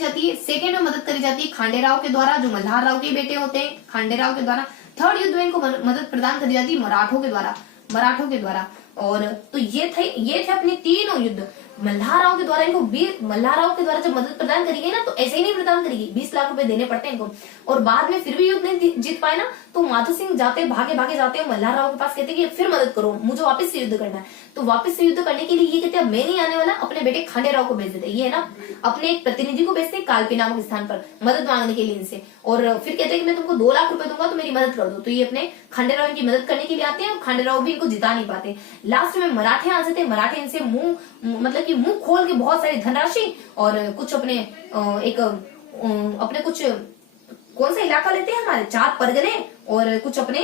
जाती है, सेकंड में मदद करी जाती है खांडे राव के द्वारा, जो मल्हार राव के बेटे होते हैं, खांडे राव के द्वारा। थर्ड युद्ध में इनको मदद प्रदान करी जाती है मराठों के द्वारा। और तो ये थे अपने तीनों युद्ध। मल्हार राव के द्वारा जब मदद प्रदान करी गई ना, तो ऐसे ही नहीं प्रदान करेगी, 20 लाख रुपए देने पड़ते हैं इनको। और बाद में फिर भी युद्ध नहीं जीत पाए ना, तो माधो सिंह भागे जाते हैं मल्हार राव के पास, कहते हैं कि फिर मदद करो, मुझे वापस से युद्ध करना है। तो वापस से युद्ध करने के लिए ये कहते हैं मैं नहीं आने वाला, अपने बेटे खांडे राव को भेज देते। ये है ना, अपने एक प्रतिनिधि को भेजते हैं कालपी नामक स्थान पर मदद मांगने के लिए इनसे, और फिर कहते हैं कि मैं तुमको 2 लाख रुपए दूंगा तो मेरी मदद कर दो। तो ये अपने खांडे राव की मदद करने के लिए आते हैं, और खांडे राव भी इनको जिता नहीं पाते। लास्ट में मराठे आ जाते हैं, मराठे इनसे मुंह खोल के बहुत सारी धनराशि और कुछ अपने कुछ कौन सा इलाका लेते हैं, हमारे 4 परगने, और कुछ अपने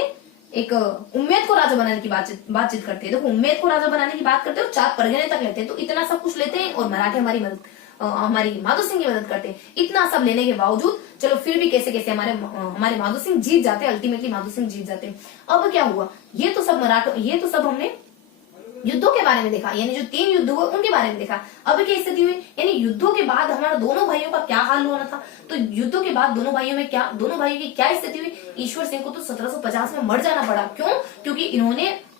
एक उम्मेद को राजा बनाने की बातचीत करते हैं। देखो, उम्मेद को राजा बनाने की बात करते हैं और 4 परगने तक लेते हैं, तो इतना सब कुछ लेते हैं, और मराठे हमारी माधो सिंह की मदद करते हैं। इतना सब लेने के बावजूद चलो फिर भी कैसे कैसे हमारे माधो सिंह जीत जाते हैं, अल्टीमेटली माधो सिंह जीत जाते हैं। अब क्या हुआ, ये तो सब हमने युद्धों के बारे में देखा, यानी जो 3 युद्ध हुए उनके बारे में देखा। अब क्या स्थिति हुई, यानी युद्धों के बाद हमारा दोनों भाइयों का क्या हाल होना था। तो युद्धों के बाद दोनों भाइयों की क्या स्थिति हुई। ईश्वर सिंह को तो 1750 में मर जाना पड़ा। क्यों?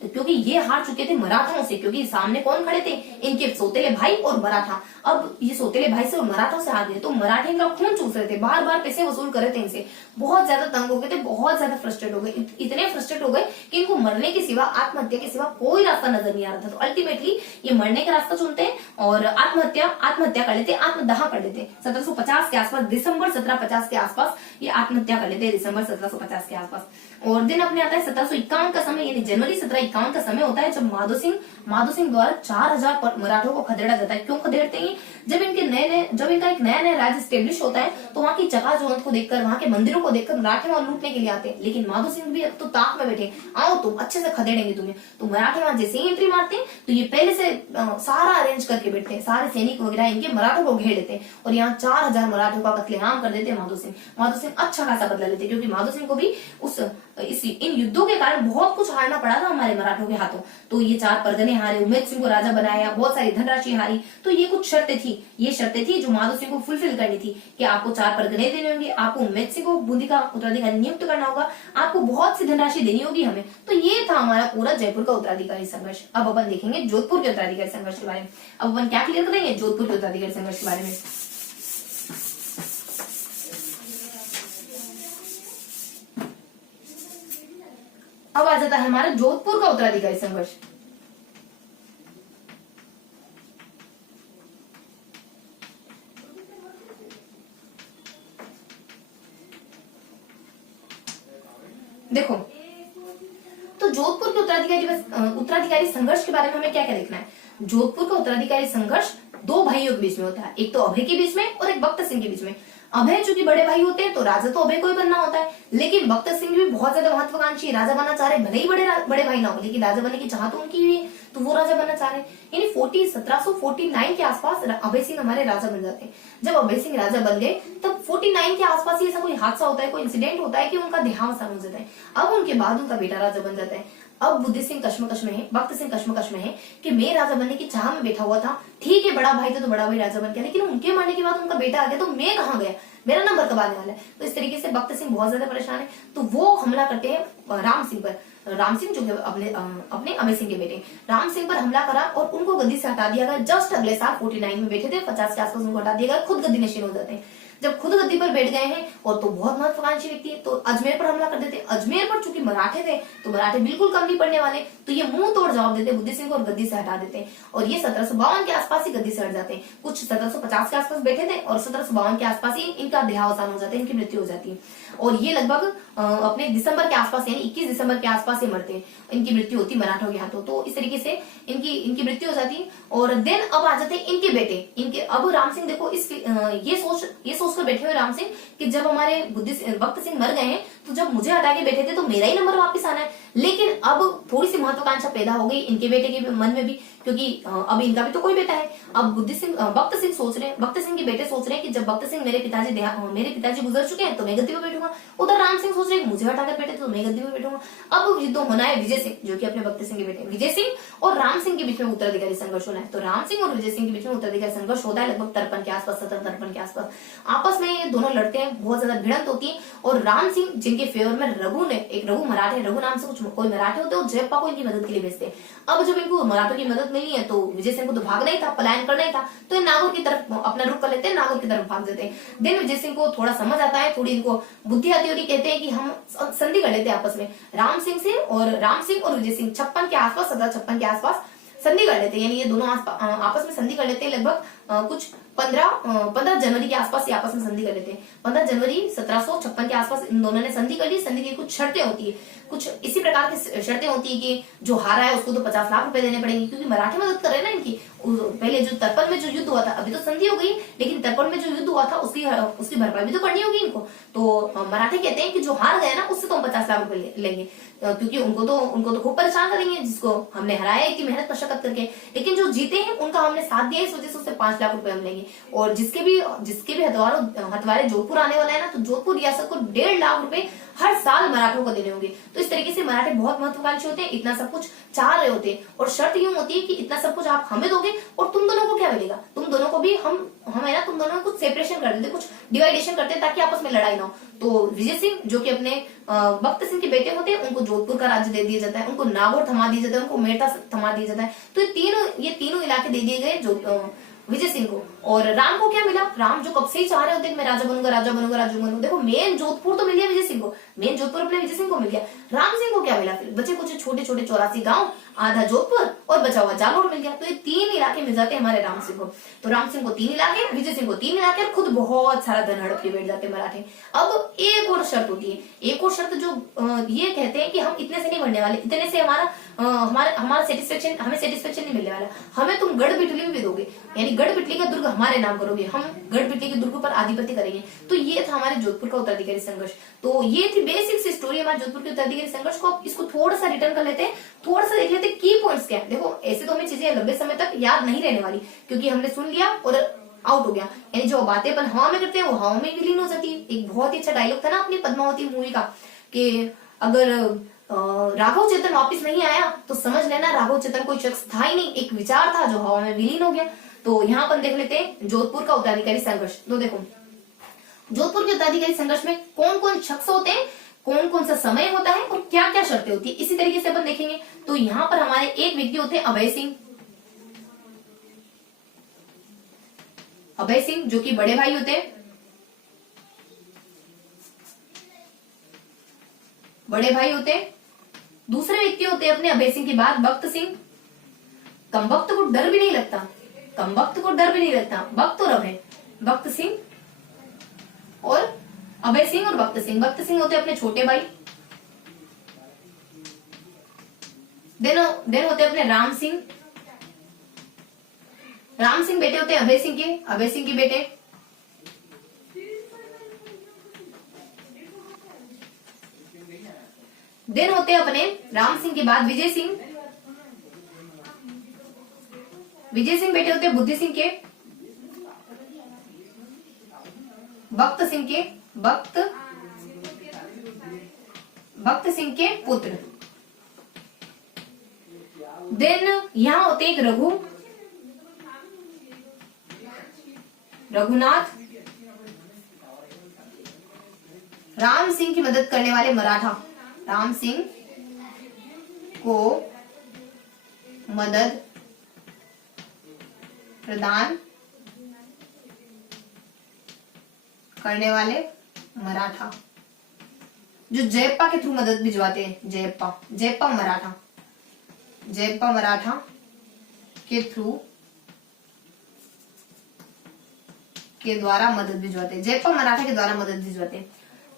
क्योंकि ये हार चुके थे मराठाओं से, क्योंकि सामने कौन खड़े थे, इनके सौतेले भाई और मराठा। अब ये सौतेले भाई से और मराठों से हार गए, तो मराठे इनका खून चूस रहे थे, बार बार पैसे वसूल कर रहे थे इनसे। बहुत ज्यादा तंग हो गए थे, बहुत ज्यादा फ्रस्ट्रेट हो गए, इतने फ्रस्ट्रेट हो गए कि इनको मरने के सिवा, आत्महत्या के सिवा कोई रास्ता नजर नहीं आ रहा था। तो अल्टीमेटली ये मरने का रास्ता चुनते हैं और आत्महत्या कर लेते, आत्मदाह कर लेते। 1750 के आसपास, दिसंबर 1750 के आसपास ये आत्महत्या कर लेते हैं, दिसंबर 1750 के आसपास। और दिन अपने आता है 1751 का समय, यानी जनवरी 1751 का समय होता है, जब माधो सिंह द्वारा 4000 मराठों को खदेड़ा जाता है। क्यों खदेड़ते हैं? जब इनका एक नया राज्य स्टेब्लिश होता है, तो वहाँ की चकाचौंध को देखकर, वहाँ के मंदिरों को देखकर मराठे वहां लूटने के लिए आते हैं। लेकिन माधो सिंह भी अब तो ताक में बैठे, आओ तुम अच्छे से खदेड़ेंगे तुम्हें। तो मराठे वहां जैसे ही एंट्री मारते हैं, तो ये पहले से सारा अरेंज करके बैठते हैं, सारे सैनिक वगैरह इनके मराठों को घेर लेते हैं और यहाँ 4000 मराठों का कत्लेआम कर देते हैं माधो सिंह अच्छा खासा बदला लेते, क्योंकि माधो सिंह को भी इन युद्धों के कारण बहुत कुछ हारना पड़ा था हमारे मराठों के हाथों। तो ये 4 परगने हारे, उमेद सिंह को राजा बनाया, बहुत सारी धनराशि हारी। तो ये कुछ शर्तें थी जो माधो सिंह को फुलफिल करनी थी, कि आपको 4 परगने देने होंगे, आपको उमेद सिंह को बूंदी का उत्तराधिकारी नियुक्त करना होगा, आपको बहुत सी धनराशि देनी होगी हमें। तो ये था हमारा पूरा जयपुर का उत्तराधिकारी संघर्ष। अब अपन देखेंगे जोधपुर के उत्तराधिकारी संघर्ष के बारे में। अब अपन क्या क्लियर करेंगे जोधपुर के उत्तराधिकारी संघर्ष के बारे में। अब आ जाता है हमारा जोधपुर का उत्तराधिकारी संघर्ष। देखो, तो जोधपुर के उत्तराधिकारी संघर्ष के बारे में हमें क्या क्या देखना है। जोधपुर का उत्तराधिकारी संघर्ष 2 भाइयों के बीच में होता है, एक तो अभय के बीच में और एक भक्त सिंह के बीच में। अभय चूंकि बड़े भाई होते हैं, तो राजा तो अभय को ही बनना होता है, लेकिन भक्त सिंह भी बहुत ज्यादा महत्वाकांक्षी राजा बनना चाह रहे, भले ही बड़े भाई ना हो, लेकिन राजा बनने की चाह तो उनकी हुई है, तो वो राजा बनना चाह रहे हैं। यानी 1749 के आसपास अभय सिंह हमारे राजा बन जाते हैं। जब अभय सिंह राजा बन गए, तब 49 के आसपास ही ऐसा कोई हादसा होता है, कोई इंसिडेंट होता है कि उनका देहावसान हो जाता है। अब उनके बाद उनका बेटा राजा बन जाता है। अब बुद्धि सिंह कश्मकश में है, भक्त सिंह कश्मकश में है कि मैं राजा बनने की चाह में बैठा हुआ था, ठीक है बड़ा भाई तो बड़ा भाई राजा बन गया, लेकिन उनके मरने के बाद उनका बेटा आ गया, तो मैं कहाँ गया, मेरा नंबर कब आने वाला है। तो इस तरीके से भक्त सिंह बहुत ज्यादा परेशान है। तो वो हमला करते हैं राम सिंह पर। राम सिंह जो अपने अभय सिंह के बेटे राम सिंह पर हमला करा और उनको गद्दी से हटा दिया गया। जस्ट अगले साल 49 में बैठे थे, 50 के आसपास उनको हटा दिया गया, खुद गद्दी नशीन हो जाते हैं। जब खुद गद्दी पर बैठ गए हैं और तो बहुत महत्वाकांक्षी व्यक्ति है, तो अजमेर पर हमला कर देते। अजमेर पर चूंकि मराठे थे, तो मराठे बिल्कुल कम नहीं पड़ने वाले, तो ये मुंह तोड़ जवाब देते बुद्धि सिंह को और गद्दी से हटा देते हैं। और ये 1752 के आसपास ही गद्दी से हट जाते हैं। कुछ 1750 के आसपास बैठे थे और 1752 के आसपास ही इनका देहावसान हो जाता है, इनकी मृत्यु हो जाती है। और ये लगभग अपने दिसंबर के आसपास, यानी 21 दिसंबर के आसपास ये मरते हैं, इनकी मृत्यु होती मराठों के हाथों। तो इस तरीके से इनकी मृत्यु हो जाती है। और देन अब आ जाते हैं इनके बेटे। अब राम सिंह देखो, ये सोचकर बैठे हुए राम सिंह कि जब हमारे भक्त सिंह मर गए हैं, तो जब मुझे हटा के बैठे थे तो मेरा ही नंबर वापस आना है। लेकिन अब थोड़ी सी महत्वाकांक्षा पैदा हो गई इनके बेटे के मन में भी, क्योंकि अब इनका भी तो कोई बेटा है। अब भक्त सिंह के बेटे सोच रहे हैं कि जब भक्त सिंह मेरे पिताजी गुजर चुके हैं, तो मैं गद्दी पे बैठूंगा। उधर राम सिंह सोच रहे हैं मुझे हटाकर बैठे तो मैं गद्दी पे बैठूंगा। अब युद्ध होना है विजय सिंह, जो कि अपने भक्त सिंह के बेटे विजय सिंह और राम सिंह के बीच में उत्तराधिकारी संघर्ष होना है। तो राम सिंह और विजय सिंह के बीच में उत्तराधिकारी संघर्ष होता है लगभग 53 के आसपास, 53 के आसपास। आपस में ये दोनों लड़ते हैं, बहुत ज्यादा भिड़ंत होती है। और राम सिंह, जिनके फेवर में रघु मराठे, रघु नाम से कोई मराठे होते हैं, जयप्पा को इनकी मदद के लिए भेजते हैं। अब जब इनको मराठों की मदद मिली है, तो विजय सिंह को तो भागना ही था, पलायन करना ही था, तो ये नागौर की तरफ अपना रुख कर लेते हैं, नागौर की तरफ भाग जाते हैं। देन विजय सिंह को थोड़ा समझ आता है, थोड़ी इनको बुद्धि आती है, कहते हैं कि हम संधि कर लेते हैं आपस में, राम सिंह और विजय सिंह 56 के आसपास, 1756 के आसपास संधि कर लेते हैं। यानी ये दोनों आपस में संधि कर लेते हैं। लगभग कुछ 15 जनवरी के आसपास ये आपस में संधि कर लेते हैं। 15 जनवरी 1756 के आसपास इन दोनों ने संधि कर ली। संधि की कुछ शर्तें होती है, कुछ इसी प्रकार की शर्तें होती है कि जो हारा है उसको तो 50 लाख रुपए देने पड़ेंगे, क्योंकि मराठे मदद कर रहे हैं ना इनकी। पहले जो तरपन में जो युद्ध हुआ था, अभी तो संधि हो गई, लेकिन तरपन में जो युद्ध हुआ था उसकी भरपाई भी तो करनी होगी इनको। तो मराठे कहते हैं कि जो हार गए ना, उससे तो हम 50 लाख रुपए लेंगे, क्योंकि उनको तो खूब परेशान करेंगे, जिसको हमने हराया इतनी मेहनत मशक्कत करके। लेकिन जो जीते हैं उनका हमने साथ दिया, इस वजह से उससे 5 लाख रुपए हम लेंगे। और जिसके भी हथवारे जोधपुर आने वाला है ना, तो जोधपुर रियासत को 1.5 लाख रुपए हर साल मराठों को देने होंगे। तो इस तरीके से मराठे बहुत महत्वाकांक्षी होते हैं, इतना सब कुछ चाह रहे होते हैं, और शर्त यूं होती है कि इतना सब कुछ आप हमें दोगे और तुम दोनों को क्या मिलेगा, तुम दोनों को भी हम है ना, तुम दोनों को कुछ सेपरेशन कर देते, कुछ डिवाइडेशन करते ताकि आपस में लड़ाई ना हो। तो विजय सिंह जो कि अपने भक्त सिंह के बेटे होते हैं, उनको जोधपुर का राज्य दे दिया जाता है, उनको नागौर थमा दिया जाता है, उनको मेड़ता थमा दिया जाता है। तो ये तीनों इलाके दे दिए गए जो विजय सिंह को। और राम को क्या मिला, राम जो कब से ही चाह रहे होते हैं मैं राजा बनूंगा, राजा बनूंगा, राजा बनूंगा। देखो मेन जोधपुर तो मिल गया विजय सिंह को, मेन जोधपुर अपने विजय सिंह को मिल गया। राम सिंह को क्या मिला, फिर बचे कुछ छोटे छोटे 84 गांव, आधा जोधपुर और बचा हुआ जालोर मिल गया। तो ये 3 इलाके मिल जाते हैं हमारे राम सिंह को। तो राम सिंह को 3 इलाके, विजय सिंह को 3 इलाके, और खुद बहुत सारा धन हड़प के बैठ जाते हैं मराठे। अब एक और शर्त होती है, एक और शर्त जो ये कहते हैं कि हम इतने से नहीं बढ़ने वाले, इतने से हमारा सेटिस्फेक्शन, हमें सेटिस्फेक्शन नहीं मिलने वाला, हमें तुम गढ़ बिटली में दोगे, यानी गढ़ बिटली का दुर्ग हमारे नाम करोगे, हम गढ़ बिटली के दुर्ग पर आधिपत्य करेंगे। तो ये था हमारे जोधपुर का उत्तराधिकारी संघर्ष। तो ये थी बेसिक सी स्टोरी हमारे जोधपुर के उत्तराधिकारी संघर्ष को। इसको थोड़ा सा रिटर्न कर लेते हैं, थोड़ा सा देख लेते हैं की पॉइंट्स क्या है। देखो ऐसे तो हमें चीजें लंबे समय तक याद नहीं रहने वाली, क्योंकि हमने सुन लिया और आउट हो गया, यानी जो बातें अपन हवा में करते हैं वो हवा में विलीन हो जाती है। एक बहुत ही अच्छा डायलॉग था ना अपनी पद्मावती मूवी का, कि अगर राघव चेतन वापस नहीं आया तो समझ लेना राघव चेतन कोई शख्स था ही नहीं, एक विचार था जो हवा में विलीन हो गया। तो यहाँ पर देख लेते हैं जोधपुर का उत्तराधिकारी संघर्ष। तो देखो जोधपुर के उत्तराधिकारी संघर्ष में कौन कौन शख्स होते हैं, कौन कौन सा समय होता है और क्या क्या शर्तें होती है, इसी तरीके से अपन देखेंगे। तो यहाँ पर हमारे एक व्यक्ति होते हैं अभय सिंह, अभय सिंह जो कि बड़े भाई होते हैं, बड़े भाई होते हैं। दूसरे व्यक्ति होते हैं अपने अभय सिंह के बाद भक्त सिंह, कम वक्त को डर भी नहीं लगता, कम वक्त को डर भी नहीं लगता, भक्त और अभय, भक्त सिंह और अभय सिंह और भक्त सिंह। भक्त सिंह होते हैं अपने छोटे भाई। देन होते हैं अपने राम सिंह, राम सिंह बेटे होते हैं अभय सिंह के, अभय सिंह के बेटे। देन होते हैं अपने राम सिंह के बाद विजय सिंह, विजय सिंह बेटे होते हैं बुद्धि सिंह के, भक्त सिंह के, भक्त सिंह के पुत्र। देन यहां होते एक रघुनाथ, राम सिंह की मदद करने वाले मराठा, राम सिंह को मदद प्रदान करने वाले मराठा, जो जयप्पा के थ्रू मदद भिजवाते हैं, जयप्पा मराठा के थ्रू के द्वारा मदद भिजवाते हैं, जयप्पा मराठा के द्वारा मदद भिजवाते हैं।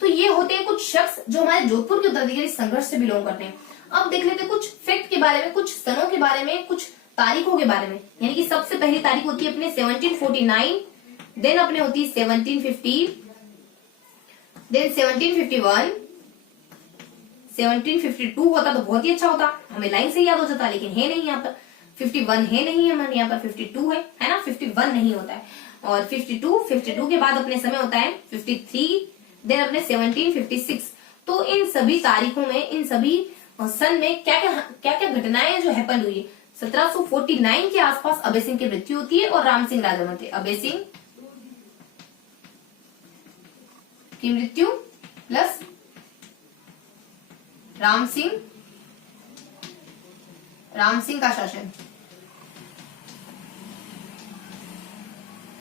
तो ये होते हैं कुछ शख्स जो हमारे जोधपुर के उत्तराधिकारी संघर्ष से बिलोंग करते हैं। अब देख लेते हैं कुछ फैक्ट के बारे में, कुछ सनों के बारे में, कुछ तारीखों के बारे में। यानी कि सबसे पहली तारीख होती है अपने 1749, देन अपने होती है 1750, देन 1751, 1752 होता तो बहुत ही अच्छा होता, हमें लाइन से याद हो जाता, लेकिन है नहीं यहाँ पर 51 है नहीं, हमारे यहाँ पर 52 है ना, 51 नहीं होता है। और 52 के बाद अपने समय होता है 53, देन अपने 1756। तो इन सभी तारीखों में, इन सभी सन में क्या क्या घटनाएं जो हैपन हुई है। 1749 के आसपास अभय सिंह की मृत्यु होती है और राम सिंह राजा बनते। अभय सिंह की मृत्यु प्लस राम सिंह का शासन।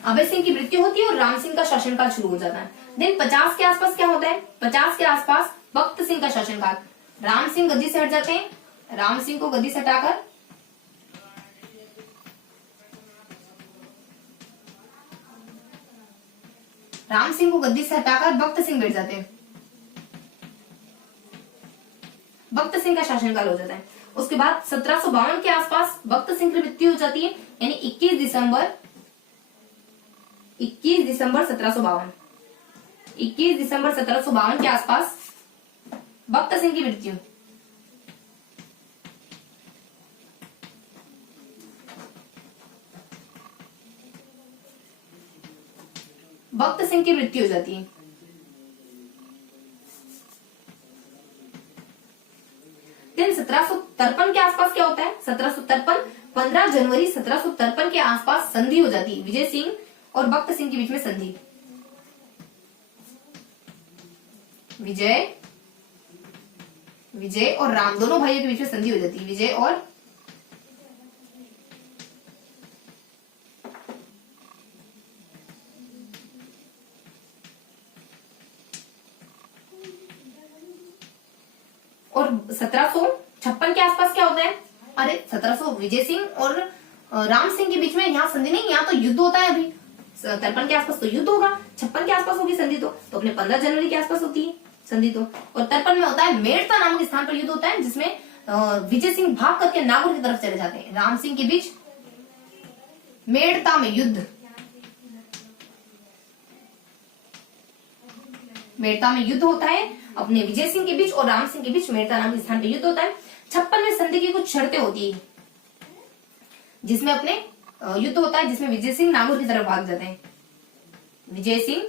अभय सिंह की मृत्यु होती है और राम सिंह का शासनकाल शुरू हो जाता है। देन 50 के आसपास क्या होता है, 50 के आसपास भक्त सिंह का शासनकाल। राम सिंह गद्दी से हट जाते हैं, राम सिंह को गद्दी से हटाकर भक्त सिंह बैठ जाते हैं, भक्त सिंह का शासनकाल हो जाता है। उसके बाद 1752 के आसपास भक्त सिंह की मृत्यु हो जाती है, यानी 21 दिसंबर 1752, 21 दिसंबर 1752 के आसपास भक्त सिंह की मृत्यु। भक्त सिंह की मृत्यु हो जाती है। देन 1753 के आसपास क्या होता है? 1753 15 जनवरी 1753 के आसपास संधि हो जाती है, विजय सिंह और भक्त सिंह के बीच में संधि। विजय और राम दोनों भाइयों के बीच में संधि हो जाती है, विजय और और 1756 के आसपास क्या होता है? अरे 1700 विजय सिंह और राम सिंह के बीच में यहाँ संधि नहीं, यहाँ तो युद्ध होता है। अभी 53 के आसपास तो युद्ध होगा, 56 के आसपास होगी संधि तो अपने 15 जनवरी के आसपास होती है संधि तो। और 53 में होता है मेड़ता नामक स्थान पर युद्ध होता है, जिसमें विजय सिंह भाग करके नागौर की तरफ चले जाते हैं। राम सिंह के बीच मेड़ता में युद्ध, मेड़ता में युद्ध होता है अपने विजय सिंह के बीच और राम सिंह के बीच मेड़ता नामक स्थान पर युद्ध होता है। 56 में संधि की कुछ शर्तें होती है, जिसमें अपने युद्ध होता है, जिसमें विजय सिंह नागौर की तरफ भाग जाते हैं। विजय सिंह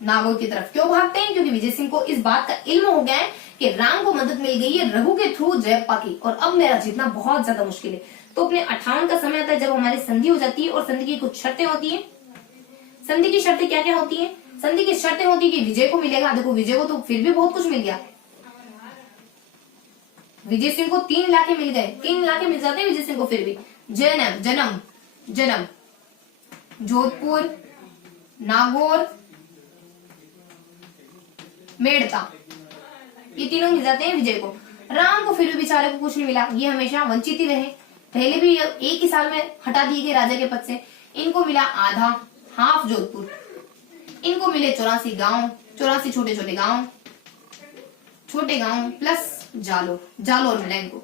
नागौर की तरफ क्यों भागते हैं? क्योंकि विजय सिंह को इस बात का इल्म हो गया है कि राम को मदद मिल गई है रघु के थ्रू जयप्पा की, और अब मेरा जीतना बहुत ज्यादा मुश्किल है। तो अपने 58 का समय आता है जब हमारी संधि हो जाती है, और संधि की कुछ शर्तें होती है। संधि की शर्तें क्या क्या होती है? संधि की शर्तें होती है कि विजय को मिलेगा, देखो विजय को तो फिर भी बहुत कुछ मिल गया, विजय सिंह को 3 इलाके मिल गए, 3 इलाके मिल जाते हैं विजय सिंह को फिर भी। जन्म जोधपुर, नागौर, मेड़ता, ये तीनों मिल जाते हैं विजय को। राम को फिर भी बेचारे को कुछ नहीं मिला, ये हमेशा वंचित ही रहे। पहले भी एक ही साल में हटा दिए गए राजा के पद से। इनको मिला आधा, हाफ जोधपुर, इनको मिले 84 गांव, 84 छोटे गांव प्लस जालोर मिला इनको,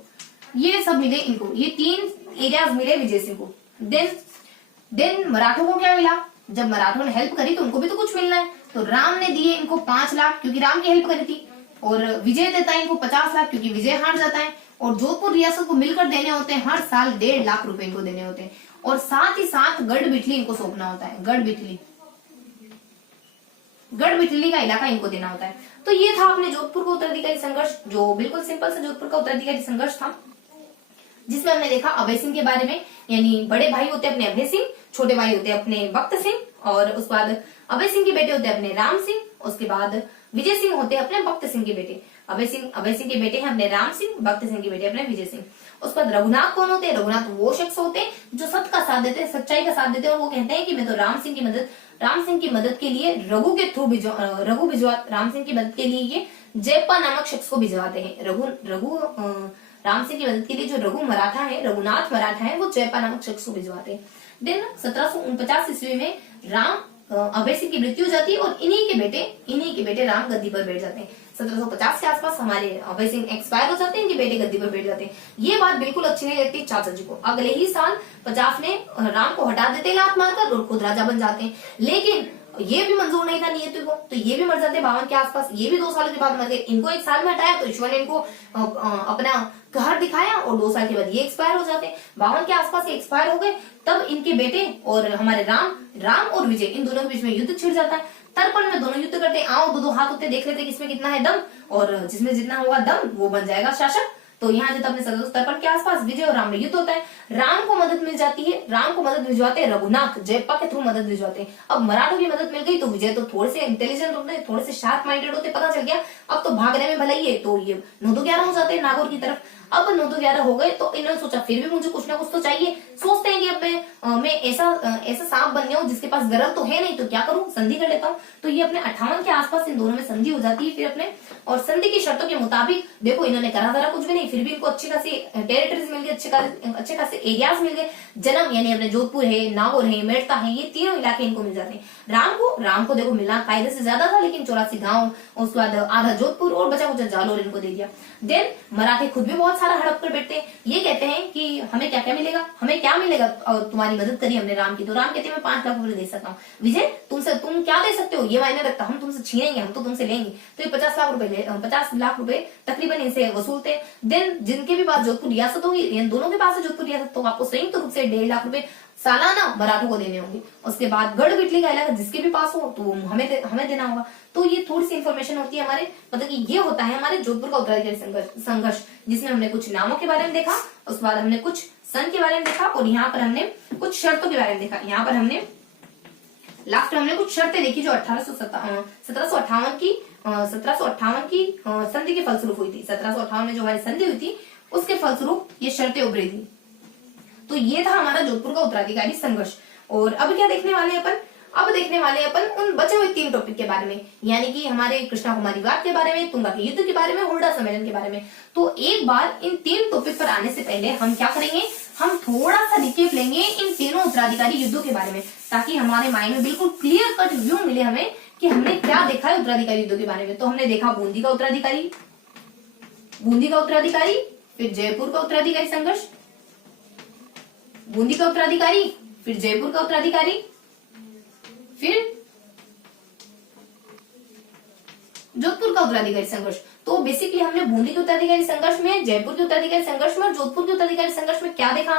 ये सब मिले इनको, ये 3 एरियाज मिले विजय सिंह को। देन मराठों को क्या मिला? जब मराठों ने हेल्प करी तो उनको भी तो कुछ मिलना है, तो राम ने दिए इनको 5 लाख क्योंकि राम की हेल्प करी थी, और विजय देता है इनको 50 लाख क्योंकि विजय हार जाता है, और जोधपुर रियासत को मिलकर देने होते हैं हर साल 1.5 लाख रुपए इनको देने होते हैं, और साथ ही साथ गढ़ बिठली इनको सौंपना होता है। गढ़ बिठली का इलाका इनको देना होता है। तो ये था अपने जोधपुर का उत्तराधिकारी संघर्ष, जो बिल्कुल सिंपल सा जोधपुर का उत्तराधिकारी संघर्ष था, जिसमें हमने देखा अभय सिंह के बारे में, यानी बड़े भाई होते अपने अभय सिंह, छोटे भाई होते अपने भक्त सिंह, और उसके बाद अभय सिंह के बेटे होते अपने राम सिंह, उसके बाद विजय सिंह होते अपने भक्त सिंह के बेटे। अभय सिंह के बेटे हैं अपने राम सिंह, भक्त सिंह के बेटे अपने विजय सिंह। उसके बाद रघुनाथ कौन होते हैं? रघुनाथ वो शख्स होते हैं जो सत्य का साथ देते हैं, सच्चाई का साथ देते हैं, और वो कहते हैं कि मैं तो राम सिंह की मदद के लिए राम सिंह की मदद के लिए ये जयप्पा नामक शख्स को भिजवाते हैं। राम सिंह की मदद के लिए जो रघुनाथ मराठा है, वो जयप्पा नामक शख्स को भिजवाते हैं। देन 1749 ईस्वी में अभय सिंह की मृत्यु हो जाती है, और इन्हीं के बेटे राम गद्दी पर बैठ जाते हैं। 1750 के आसपास हमारे अभय सिंह एक्सपायर हो जाते हैं, इनके बेटे गद्दी पर बैठ जाते हैं। ये बात बिल्कुल अच्छी नहीं लगती चाचा जी को। अगले ही साल 50 में राम को हटा देते हैं लात मारकर, और खुद राजा बन जाते हैं। लेकिन ये भी मंजूर नहीं था नियति को, तो ये भी मर जाते हैं 52 के आसपास। ये भी 2 साल के बाद मर गए। इनको 1 साल में हटाया तो ईश्वर ने इनको अपना कहर दिखाया, और 2 साल के बाद ये एक्सपायर हो जाते हैं। 52 के आसपास ये एक्सपायर हो गए। तब इनके बेटे और हमारे राम और विजय, इन दोनों के बीच में युद्ध छिड़ जाता है। 53 में दोनों युद्ध करते हैं, आओ 2-2 हाथ होते, देख लेते किसमें कितना है दम, और जिसमें जितना होगा दम वो बन जाएगा शासक। तो यहाँ जब अपने 1753 के आसपास विजय और राम में युद्ध होता है। राम को मदद मिल जाती है, राम को मदद भिजवाते हैं रघुनाथ, जयप्पा के थ्रू मदद भिजवाते हैं। अब मराठों की मदद मिल गई तो विजय तो थोड़े से इंटेलिजेंट होते, थोड़े से शार्प माइंडेड होते, पता चल गया अब तो भागने में भलाई है, तो ये 9-11 हो जाते हैं नागौर की तरफ। अब 9-11 हो गए तो इन्होंने सोचा फिर भी मुझे कुछ ना कुछ तो चाहिए। सोचते हैं कि अब मैं ऐसा सांप बन गया हूँ जिसके पास गरल तो है नहीं, तो क्या करूं, संधि कर लेता हूँ। तो ये अपने 58 के आसपास इन दोनों में संधि हो जाती है फिर अपने, और संधि की शर्तों के मुताबिक देखो इन्होंने करा धरा कुछ भी नहीं, फिर भी इनको अच्छी खासी टेरिटरीज मिल गई, अच्छे खासे एरियाज मिल गए। जन्म यानी अपने जोधपुर है, नागौर है, मेड़ता है, ये तीनों इलाके इनको मिल जाते हैं। राम को देखो मिलना कायदे से ज्यादा था, लेकिन 84 गांव, उसके बाद आधा जोधपुर और बचा कुछ जालोर इनको दे दिया। देन मराठे खुद भी बहुत सारा हड़प कर बैठते हैं। ये कहते हैं कि हमें क्या मिलेगा, और तुम्हारी मदद करी हमने राम की। तो राम कहते हैं मैं 5 लाख रुपए दे सकता हूँ। विजय तुम क्या दे सकते हो, ये मायने रखता, हम तुमसे छीनेंगे, हम तो तुमसे लेंगे। तो ये 50 लाख रुपए तकरीबन इनसे वसूलते। देन जिनके भी पास जोधपुर रियासत होगी, दोनों के पास जोधपुर रियासत, तो आपको संयुक्त रूप से 1.5 लाख रुपए सालाना मराठों को देने होंगे। उसके बाद गढ़ बिटली का इलाका जिसके भी पास हो तो वो हमें देना होगा। तो ये थोड़ी सी इन्फॉर्मेशन होती है हमारे, मतलब कि ये होता है हमारे जोधपुर का उत्तराधिकारी संघर्ष, जिसमें हमने कुछ नामों के बारे में देखा, उसके बाद हमने कुछ सन के बारे में देखा, और यहाँ पर हमने कुछ शर्तों के बारे में देखा। यहाँ पर हमने लास्ट में हमने कुछ शर्तें देखी जो 1758 की संधि के फलस्वरूप हुई थी। 1758 में जो हमारी संधि हुई थी उसके फलस्वरूप ये शर्तें उभरी थी। तो ये था हमारा जोधपुर का उत्तराधिकारी संघर्ष। और अब क्या देखने वाले हैं अपन? अब देखने वाले हैं अपन उन बचे हुए 3 टॉपिक के बारे में, यानी कि हमारे कृष्णा कुमारी विवाद के बारे में, तुंगा के युद्ध के बारे में, हुड्डा सम्मेलन के बारे में। तो एक बार इन 3 टॉपिक पर आने से पहले हम क्या करेंगे, हम थोड़ा सा रिकेप लेंगे इन तीनों उत्तराधिकारी युद्धों के बारे में, ताकि हमारे माइंड में बिल्कुल क्लियर कट व्यू मिले हमें कि हमने क्या देखा है उत्तराधिकारी युद्धों के बारे में। तो हमने देखा बूंदी का उत्तराधिकारी, फिर जयपुर का उत्तराधिकारी संघर्ष, बूंदी का उत्तराधिकारी, फिर जयपुर का उत्तराधिकारी, फिर जोधपुर का उत्तराधिकारी संघर्ष। तो बेसिकली हमने बूंदी के उत्तराधिकारी संघर्ष में, जयपुर के उत्तराधिकारी संघर्ष में और जोधपुर के उत्तराधिकारी संघर्ष में क्या देखा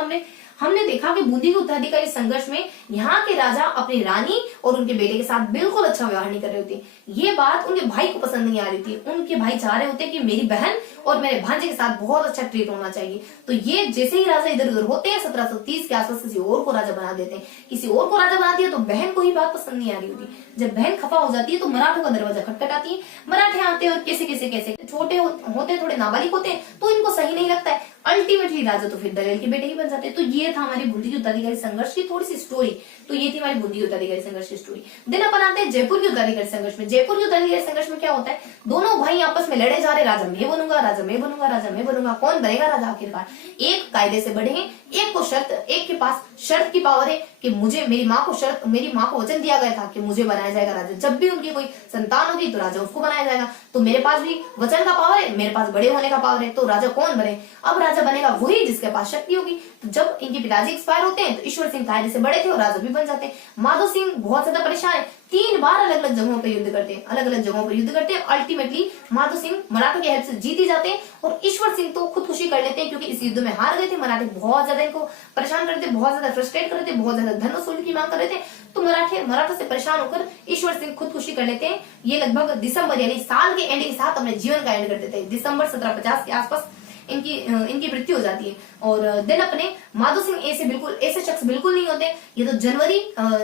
हमने देखा कि बूंदी के उत्तराधिकारी संघर्ष में यहाँ के राजा अपनी रानी और उनके बेटे के साथ बिल्कुल अच्छा व्यवहार नहीं कर रहे होते। ये बात उनके भाई को पसंद नहीं आ रही थी। उनके भाई चाह रहे होते कि मेरी बहन और मेरे भांजे के साथ बहुत अच्छा ट्रीट होना चाहिए। तो ये जैसे ही राजा इधर उधर होते हैं 1730 के आसपास किसी और को राजा बना देते हैं। किसी और को राजा बना दिया तो बहन को ही बात पसंद नहीं आ रही होती। जब बहन खफा हो जाती है तो मराठों का दरवाजा खटखटाती है। मराठे आते हैं और कैसे छोटे होते हैं, थोड़े नाबालिग होते हैं, तो इनको सही नहीं लगता है। अल्टीमेटली राजा तो फिर दलेल के बेटे ही बन जाते हैं। तो ये था हमारी बूंदी के उत्तराधिकारी संघर्ष की थोड़ी सी स्टोरी। तो ये थी हमारी बूंदी के उत्तराधिकारी संघर्ष की स्टोरी। देन अपन आते हैं जयपुर के उत्तराधिकारी संघर्ष में। जयपुर के उत्तराधिकारी संघर्ष में क्या होता है, दोनों भाई आपस में लड़े जा रहे, राजा मैं बनूंगा, राजा मैं बनूंगा, राजा मैं बनूंगा, कौन बनेगा राजा आखिरकार। एक कायदे से बड़े हैं, एक के पास शर्त की पावर है कि मुझे मेरी माँ को वचन दिया गया था कि मुझे बनाया जाएगा राजा। जब भी उनकी कोई संतान होगी तो राजा उसको बनाया जाएगा। तो मेरे पास भी वचन का पावर है, मेरे पास बड़े होने का पावर है। तो राजा कौन बने? अब राजा बनेगा वही जिसके पास शक्ति होगी। तो जब इनके पिताजी एक्सपायर होते हैं तो ईश्वर सिंह कायदे से बड़े थे और राजा भी बन जाते हैं। माधो सिंह बहुत ज्यादा परेशान है, 3 बार अलग अलग जगहों पर युद्ध करते हैं। अल्टीमेटली माधो सिंह मराठों की हेल्प से जीत ही जाते हैं और ईश्वर सिंह तो खुदकुशी कर लेते हैं, क्योंकि इस युद्ध में हार गए थे। मराठे बहुत ज्यादा इनको परेशान कर रहे थे, बहुत ज्यादा फ्रस्ट्रेट कर रहे थे, बहुत ज्यादा धन वसूली की मांग कर रहे थे। तो मराठों से परेशान होकर ईश्वर सिंह खुदकुशी कर लेते हैं। ये लगभग दिसंबर यानी साल के एंड के साथ अपने जीवन का एंड कर देते हैं। दिसंबर 1750 के आसपास इनकी मृत्यु हो जाती है। और देन अपने माधो सिंह ऐसे शख्स बिल्कुल नहीं होते। ये तो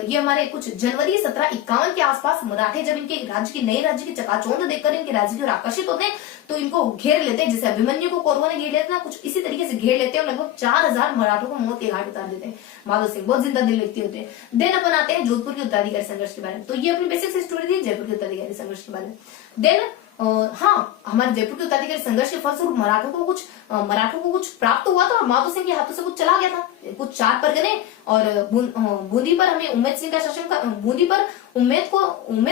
ये हमारे कुछ जनवरी 1751 के आसपास मराठे जब इनके नए राज्य की चकाचौंध देखकर इनके राज्य की ओर आकर्षित होते हैं तो इनको घेर लेते हैं, जैसे अभिमन्यु को कौरवों ने घेर लेते हैं, कुछ इसी तरीके से घेर लेते हैं और लगभग 4000 मराठों को मौत के घाट उतार देते हैं। माधो सिंह बहुत जिंदा दिल व्यक्ति होते हैं। देन अपन आते हैं जोधपुर के उत्तराधिकारी संघर्ष के बारे में। तो ये अपनी बेसिक स्टोरी थी जयपुर के उत्तराधिकारी संघर्ष के बारे में। देन हमारे जयपुर के उत्तराधिकारी संघर्ष के फलस्वरूप मराठों को कुछ प्राप्त हुआ था और माधो सिंह के हाथों से कुछ चला गया था। कुछ 4 परगने और बूंदी पर हमें उम्मेद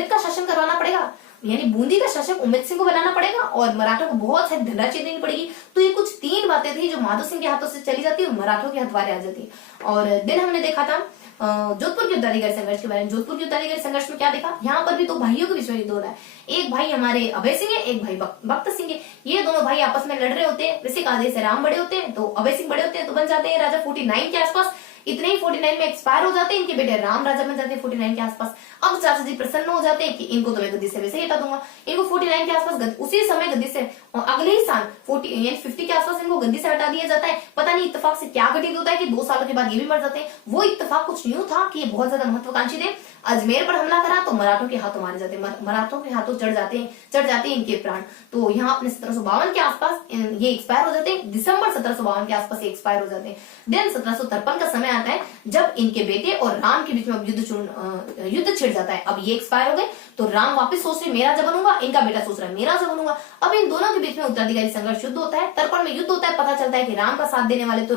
का शासन करवाना पड़ेगा, यानी बूंदी का शासक उम्मेद सिंह को बनाना पड़ेगा और मराठों को बहुत सारी धनराशि देनी पड़ेगी। तो ये कुछ 3 बातें थी जो माधो सिंह के हाथों से चली जाती है और मराठों के हथवारे आ जाती है। और दिन हमने देखा था जोधपुर के उत्तराधिकारी संघर्ष के बारे में। जोधपुर के उत्तराधिकारी संघर्ष में क्या देखा, यहाँ पर भी 2 भाइयों के बीच में युद्ध हो रहा है। एक भाई हमारे अभय सिंह है, एक भाई भक्त सिंह है। ये दोनों भाई आपस में लड़ रहे होते हैं। वैसे आधे से राम बड़े होते हैं तो अभय सिंह बड़े होते हैं, तो बन जाते हैं राजा 49 के आसपास। इतने ही 49 में एक्सपायर हो जाते हैं। इनके बेटे राम राजा बन जाते हैं 49 के आसपास। अब चाचा जी प्रसन्न हो जाते हैं कि इनको तो मैं गद्दी से वैसे ही हटा दूंगा। इनको 49 के आसपास उसी समय गद्दी से, अगले ही साल 50 के आसपास इनको गद्दी से हटा दिया जाता है। पता नहीं इत्तेफाक से क्या घटित होता है कि 2 सालों के बाद ये भी मर जाते हैं। वो इत्तेफाक कुछ यूं था कि ये बहुत ज्यादा महत्वाकांक्षी थे। अजमेर पर हमला करा तो मराठों के हाथों मारे जाते, मराठों के हाथों चढ़ जाते हैं इनके प्राण। तो यहाँ अपने 1752 के आसपास ये एक्सपायर हो जाते हैं। दिसंबर 1752 के आसपास ये एक्सपायर हो जाते हैं। देन 1753 का समय आता है जब इनके बेटे और राम के बीच में युद्ध छिड़ जाता है। अब ये एक्सपायर हो गए तो राम वापस सोच रहे मैं राजा बनूंगा, इनका बेटा सोच रहा है मैं राजा बनूंगा। अब इन दोनों के बीच में उत्तराधिकारी संघर्ष युद्ध होता है। तर्पण में युद्ध होता है। पता चलता है कि राम का साथ देने वाले तो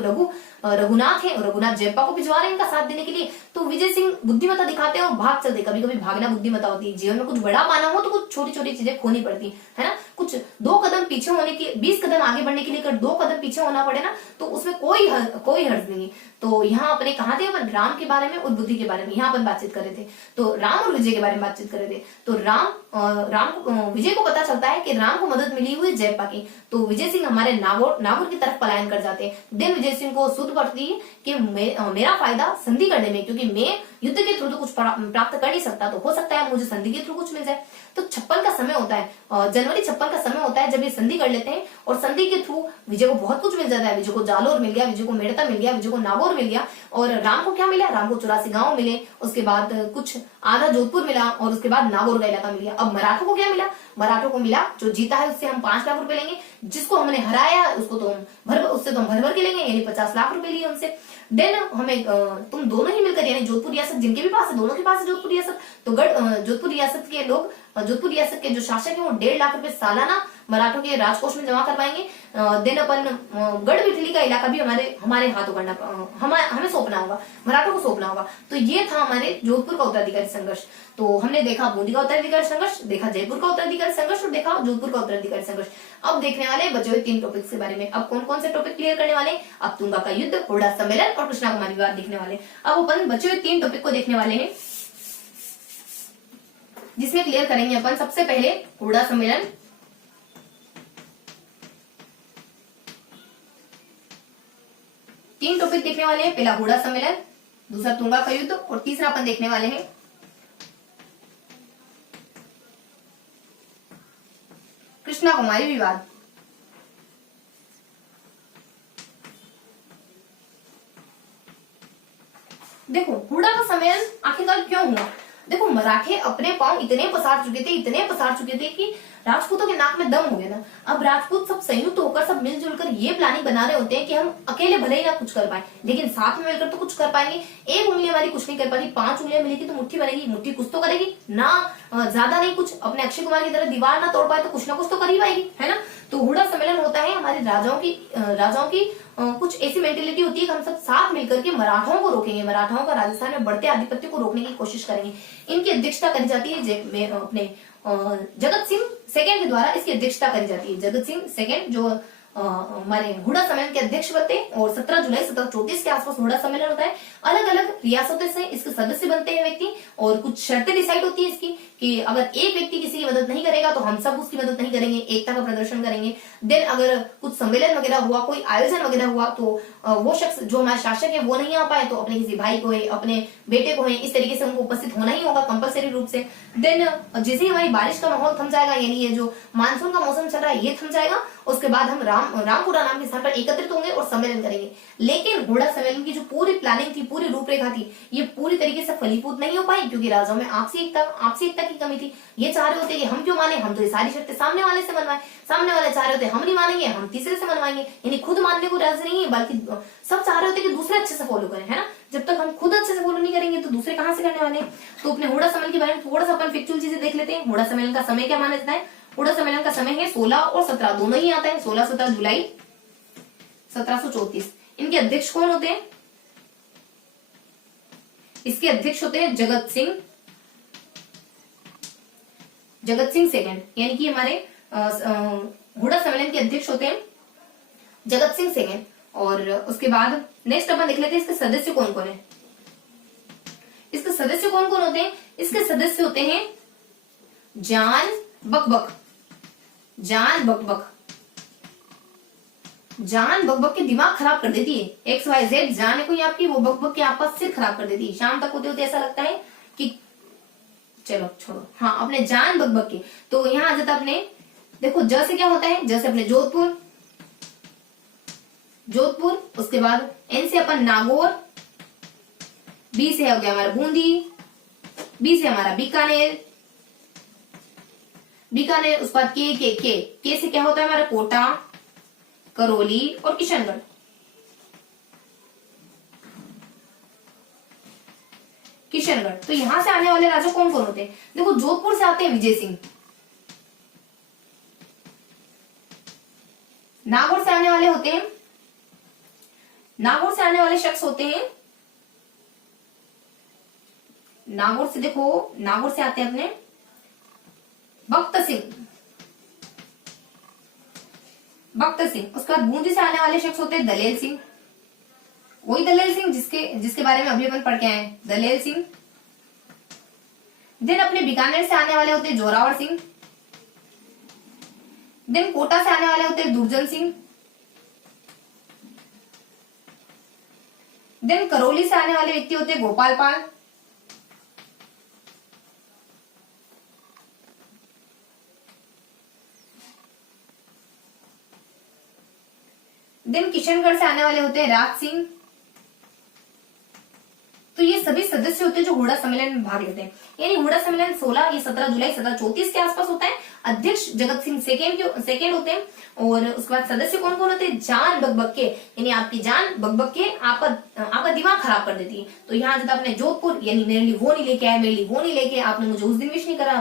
रघुनाथ है और रघुनाथ जयप्पा को भिजवा रहे हैं इनका साथ देने के लिए। तो विजय सिंह बुद्धिमत्ता दिखाते हैं और भाग चलते। कभी कभी भागना बुद्धिमत्ता होती है। जीवन में कुछ बड़ा पाना हो तो कुछ छोटी छोटी चीजें खोनी पड़ती है ना। कुछ 2 कदम पीछे होने की 20 कदम आगे बढ़ने के लिए अगर 2 कदम पीछे होना पड़े ना तो उसमें कोई हर्ज नहीं। तो यहाँ अपने कहा थे अपन राम के बारे में और बुद्धि के बारे में यहाँ अपन बातचीत कर रहे थे। तो राम और विजय के बारे में बातचीत कर रहे थे। तो विजय को पता चलता है कि राम को मदद मिली हुई जयपा की। तो विजय सिंह हमारे नागौर की तरफ पलायन कर जाते हैं। देन विजय सिंह को शुद्ध पड़ती है कि मेरा फायदा संधि करने में, क्योंकि मैं युद्ध के थ्रू तो कुछ प्राप्त कर नहीं सकता, तो हो सकता है मुझे संधि के थ्रू कुछ मिल जाए। तो 56 का समय होता है, जनवरी 56 का समय होता है जब ये संधि कर लेते हैं, और संधि के थ्रू विजय को बहुत कुछ मिल जाता है। विजय को जालोर मिल गया, विजय को मेड़ता मिल गया, विजय को नागौर मिल गया, और राम को क्या मिला? राम को 84 गांव मिले, उसके बाद कुछ आधा जोधपुर मिला, और उसके बाद नागौर का इलाका मिल गया। अब मराठों को क्या मिला? मराठों को मिला जो जीता है उससे हम 5 लाख रुपए लेंगे, जिसको हमने हराया उसको तो उससे तो हम भर के लेंगे, यानी 50 लाख रुपए लिए उनसे। देन हमें तुम दोनों ही मिलकर, यानी जोधपुर रियासत जिनके भी पास है, दोनों के पास है जोधपुर रियासत, तो जोधपुर रियासत के लोग, जोधपुर रियासत के जो शासक है वो 1.5 लाख रुपए सालाना मराठों के राजकोष में जमा करवाएंगे। देन अपन गढ़ बिठली का इलाका भी हमारे हाथों करना, हमें सौंपना होगा, मराठों को सौंपना होगा। तो ये था हमारे जोधपुर का उत्तराधिकारी संघर्ष। तो हमने देखा बूंदी का उत्तराधिकारी संघर्ष, देखा जयपुर का उत्तराधिकारी संघर्ष, और देखा जोधपुर का उत्तराधिकारी संघर्ष। अब देखने वाले बचे हुए 3 टॉपिक्स के बारे में। अब कौन कौन से टॉपिक क्लियर करने वाले? अब तुंगा का युद्ध, हुड्डा सम्मेलन और कृष्णा कुमारी विवाद देखने वाले। अब अपन बचे हुए 3 टॉपिक को देखने वाले हैं, जिसमें क्लियर करेंगे अपन सबसे पहले हुड्डा सम्मेलन, तीन टॉपिक देखने वाले हैं। पहला हुड्डा सम्मेलन, दूसरा तुंगा का युद्ध, और तीसरा अपन देखने वाले हैं कृष्णा कुमारी विवाद। देखो हुड्डा का सम्मेलन आखिरकार क्यों हुआ? देखो मराठे अपने पांव इतने पसार चुके थे कि राजपूतों के नाक में दम हो गया ना। अब राजपूत सब संयुक्त होकर, सब मिलजुल कर ये प्लानिंग बना रहे होते हैं कि हम अकेले भले ही ना कुछ कर पाए, लेकिन साथ में मिलकर तो कुछ कर पाएंगे। एक उंगली हमारी कुछ नहीं कर पाती, 5 उंगलियां मिलेगी तो मुट्ठी बनेगी, मुट्ठी कुछ तो करेगी ना, ज्यादा नहीं कुछ। अपने अक्षय कुमार की तरह दीवार ना तोड़ पाए तो कुछ ना कुछ तो कर ही पाएगी, है ना। तो हुड्डा सम्मेलन होता है हमारे राजाओं की कुछ ऐसी मेंटेलिटी होती है कि हम सब साथ मिलकर के मराठाओं को रोकेंगे, मराठाओं का राजस्थान में बढ़ते आधिपत्य को रोकने की कोशिश करेंगे। इनकी अध्यक्षता करी जाती है अपने जगत सिंह सेकेंड के द्वारा। इसकी अध्यक्षता करी जाती है जगत सिंह सेकेंड, जो हमारे हुड्डा सम्मेलन के अध्यक्ष बनते हैं। और 17 जुलाई 1734 के आसपास हुड्डा सम्मेलन होता है। अलग अलग रियासतों से इसके सदस्य बनते हैं व्यक्ति, और कुछ शर्तें डिसाइड होती है इसकी कि अगर एक व्यक्ति किसी की मदद नहीं करेगा तो हम सब उसकी मदद नहीं करेंगे, एकता का प्रदर्शन करेंगे। देन अगर कुछ सम्मेलन वगैरह हुआ, कोई आयोजन वगैरह हुआ, तो वो शख्स जो हमारे शासक है वो नहीं आ पाए तो अपने किसी भाई को है, अपने बेटे को है, इस तरीके से उनको उपस्थित होना ही होगा कंपलसरी रूप से। देन जैसे ही हमारी बारिश का माहौल थम जाएगा, यानी ये जो मानसून का मौसम चल रहा है ये थम जाएगा, उसके बाद हम रामपुरा नाम के स्थान पर एकत्रित होंगे और सम्मेलन करेंगे। लेकिन हुड्डा सम्मेलन की जो पूरी प्लानिंग थी, पूरी रूपरेखा थी, ये पूरी तरीके से फलीभूत नहीं हो पाई, क्योंकि राजाओं में आपसी एकता की कमी थी। ये चाह रहे होते कि हम क्यों माने, हम तो ये सारी शर्तें सामने वाले से मनवाए, सामने वाले चाह रहे होते हम नहीं मानेंगे, हम तीसरे से मनवाएंगे, यानी खुद मानने को राजी नहीं है, बल्कि सब चाह रहे होते कि दूसरे अच्छे से फॉलो करें, है ना। जब तक हम खुद अच्छे से फॉलो नहीं करेंगे तो दूसरे कहां से करने वाले हैं। तो अपने हुड्डा सम्मेलन के बारे में थोड़ा सा अपन फैक्चुअल चीजें देख लेते हैं। हुड्डा सम्मेलन का समय क्या माना जाता है? हुड्डा सम्मेलन का समय है 16 और 17 दोनों ही आता है, 16-17 जुलाई 1734। इनके अध्यक्ष कौन होते हैं? इसके अध्यक्ष होते हैं जगत सिंह सेकंड, यानी कि हमारे हुड्डा सम्मेलन के अध्यक्ष होते हैं जगत सिंह सेकंड। और उसके बाद नेक्स्ट अपन देख लेते हैं इसके सदस्य कौन कौन है। इसके सदस्य कौन कौन होते हैं? इसके सदस्य होते हैं जान बकबक के दिमाग खराब कर देती है। XYZ जान है कोई आपकी, वो बकबक के आपका सिर खराब कर देती है। शाम तक होते होते ऐसा लगता है कि चलो छोड़ो। हाँ, अपने जान बकबक के। तो यहाँ आ जाता अपने, देखो ज से क्या होता है? ज से अपने जोधपुर, उसके बाद N से अपन नागौर, B से हो गया हमारा बूंदी, B से हमारा बीकानेर, उसके बाद के से क्या होता है हमारा कोटा, करौली और किशनगढ़। तो यहां से आने वाले राजा कौन कौन होते हैं? देखो जोधपुर से आते हैं विजय सिंह, नागौर से आने वाले शख्स होते हैं, नागौर से आते हैं अपने भक्त सिंह। उसके बाद बूंदी से आने वाले शख्स होते हैं दलेल सिंह, वही दलेल सिंह जिसके बारे में अभी अपन पढ़ के आए हैं, दलेल सिंह। देन अपने बीकानेर से आने वाले होते हैं जोरावर सिंह। देन कोटा से आने वाले होते हैं दुर्जन सिंह। देन करौली से आने वाले व्यक्ति होते हैं गोपाल पाल। देन किशनगढ़ से आने वाले होते हैं राज सिंह। तो ये सभी सदस्य होते हैं जो हुड़ा सम्मेलन में भाग लेते हैं। यानी हुड़ा सम्मेलन 16 ये 17 जुलाई 1734 के आसपास होता है। अध्यक्ष जगत सिंह सेकेंड होते हैं। और उसके बाद सदस्य कौन कौन होते हैं? जान बकबक के, यानी आपकी जान बकबक के आपका दिमाग खराब कर देती है। तो यहाँ जब आपने जोधपुर यानी मेरे लिए वो नहीं लेके आया, मेरे लिए वो नहीं लेके, आपने मुझे उस दिन विश नहीं करा,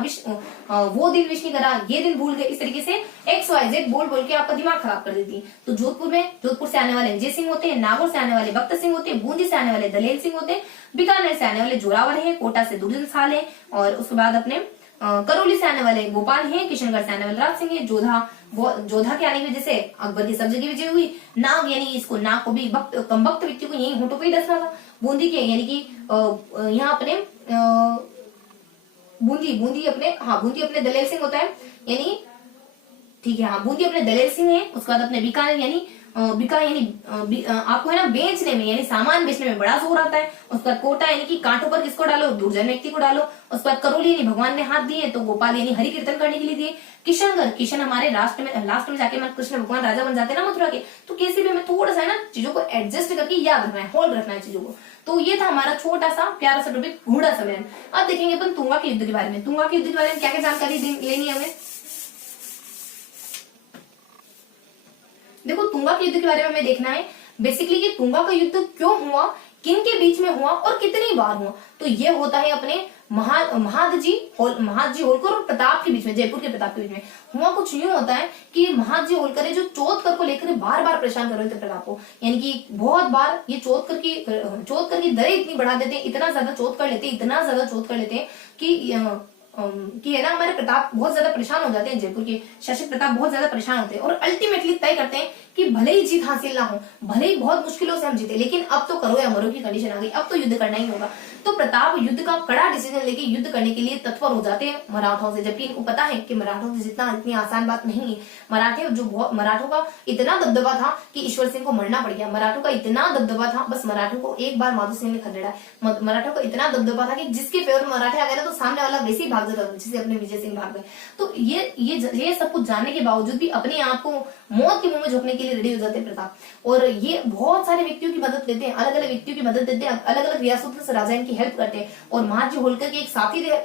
वो दिन विश नहीं करा, ये दिन भूल गए, इस तरीके से XYZ बोल बोल के आपका दिमाग खराब कर देती है। तो जोधपुर से आने वाले विजय सिंह होते हैं, नागौर से आने वाले भक्त सिंह होते हैं, बूंदी से आने वाले दलेल सिंह होते हैं, बीकानेर से आने वाले जोरावर है, कोटा से दुर्जन साल है, और उसके बाद अपने करौली से आने वाले गोपाल हैं, किशनगढ़ से आने वाले राज सिंह है, जोधा के आने की वजह से अकबर की सब जगह विजय हुई। नाग यानी इसको नाग को भी कम वक्त व्यक्ति को यही होठों पे ही डसना था। बूंदी के यानी कि यहाँ अपने बूंदी अपने दलेल सिंह होता है, यानी ठीक है, हाँ बूंदी अपने दलेल सिंह है। उसके बाद अपने बीकानेर यानी आपको है ना बेचने में यानी सामान बेचने में बड़ा जोर आता है। उसके बाद कोटा यानी कि कांटों पर किसको डालो? दुर्जन व्यक्ति को डालो। उसके बाद करौली यानी भगवान ने हाथ दिए तो गोपाल यानी हरि कीर्तन करने के लिए दिए। किशन हमारे लास्ट में जाके कृष्ण भगवान राजा बन जाते हैं ना मथुरा के। तो किसी भी हमें थोड़ा सा है ना चीजों को एडजस्ट करके याद रखना है, होल्ड रखना है चीजों को। तो ये था हमारा छोटा सा प्यारा सा टॉपिक घोड़ा सम्मेलन। अब देखेंगे अपन तुंगा के युद्ध के बारे में। तुंगा के युद्ध के बारे में क्या क्या जानकारी लेनी है हमें? देखो तुंगा के युद्ध के बारे में हमें देखना है बेसिकली कि तुंगा का युद्ध क्यों हुआ, किन के बीच में हुआ और कितनी बार हुआ। तो ये होता है अपने महादजी होलकर और प्रताप के बीच में, जयपुर के प्रताप के बीच में हुआ। कुछ यूं होता है कि महादजी होलकर जो चौथकर को लेकर बार बार परेशान कर रहे थे प्रताप को, यानी कि बहुत बार ये चौथकर की दरें इतनी बढ़ा देते हैं, इतना ज्यादा चौथ कर लेते हैं कि है ना हमारे प्रताप बहुत ज्यादा परेशान हो जाते हैं, जयपुर के शासक प्रताप बहुत ज्यादा परेशान होते हैं और अल्टीमेटली तय करते हैं कि भले ही जीत हासिल ना हो, भले ही बहुत मुश्किलों से हम जीते, लेकिन अब तो करो या मरो की कंडीशन आ गई, अब तो युद्ध करना ही होगा। तो प्रताप युद्ध का कड़ा डिसीजन लेके युद्ध करने के लिए तत्पर हो जाते हैं मराठों से, जबकि इनको पता है कि मराठों से जितना इतनी आसान बात नहीं है। मराठों का इतना दबदबा था कि ईश्वर सिंह को मरना पड़ गया। मराठों का इतना दबदबा था, बस मराठों को एक बार माधो सिंह ने खदेड़ा। मराठों का इतना दबदबा था कि जिसके फेवर में मराठे आ गए ना तो सामने वाला वैसे ही भाग जाता था जिसे अपने विजय सिंह भाग गए। तो ये सब कुछ जानने के बावजूद भी अपने आप को मौत के मुंह में झोंकने के लिए रेडी हो जाते हैं प्रताप। और ये बहुत सारे व्यक्तियों की मदद लेते हैं, अलग अलग व्यक्तियों की मदद लेते हैं, अलग अलग रियासतों से राजा इनकी हेल्प करते हैं। और महाजी होलकर के एक साथी थे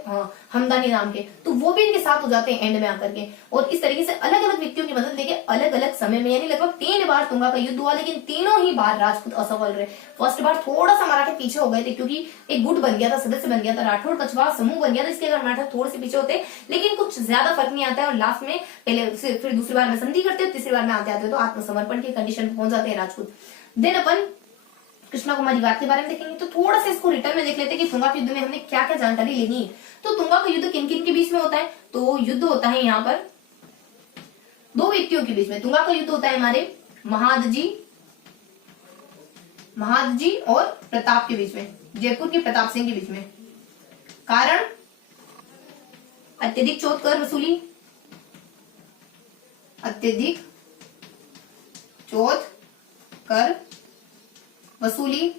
हमदानी नाम के, तो वो भी इनके साथ हो जाते हैं एंड में आकर के। और इस तरीके से अलग अलग व्यक्तियों की मदद लेके अलग अलग समय में, यानी लगभग 3 बार तुंगा का युद्ध हुआ, लेकिन तीनों ही बार राजपूत असफल रहे। फर्स्ट बार थोड़ा सा मराठे पीछे हो गए थे क्योंकि एक गुट बन गया था, सदस्य बन गया था, राठौड़ कछवाहा समूह बन गया था, इसके अगर मराठा थोड़े से पीछे होते, लेकिन कुछ ज्यादा फर्क नहीं आता है। और लास्ट में फिर दूसरी बार में संधि करते हो, तीसरी बार में आते तो आत्मसमर्पण की कंडीशन में पहुंच जाते हैं राजपूत। देन अपन कृष्णा कुमारी वाद के बारे में देखेंगे। तो थोड़ा सा इसको रिटर्न में देख लेते हैं कि तुंगा के युद्ध में हमने क्या क्या जानकारी लेनी है। तो तुंगा का युद्ध किन किन के बीच में होता है? तो युद्ध होता है यहाँ पर 2 व्यक्तियों के बीच में। तुंगा का युद्ध होता है हमारे महादजी और प्रताप के बीच में, जयपुर के प्रताप सिंह के बीच में। कारण अत्यधिक चौथ कर वसूली, अत्यधिक चौथ कर वसूली।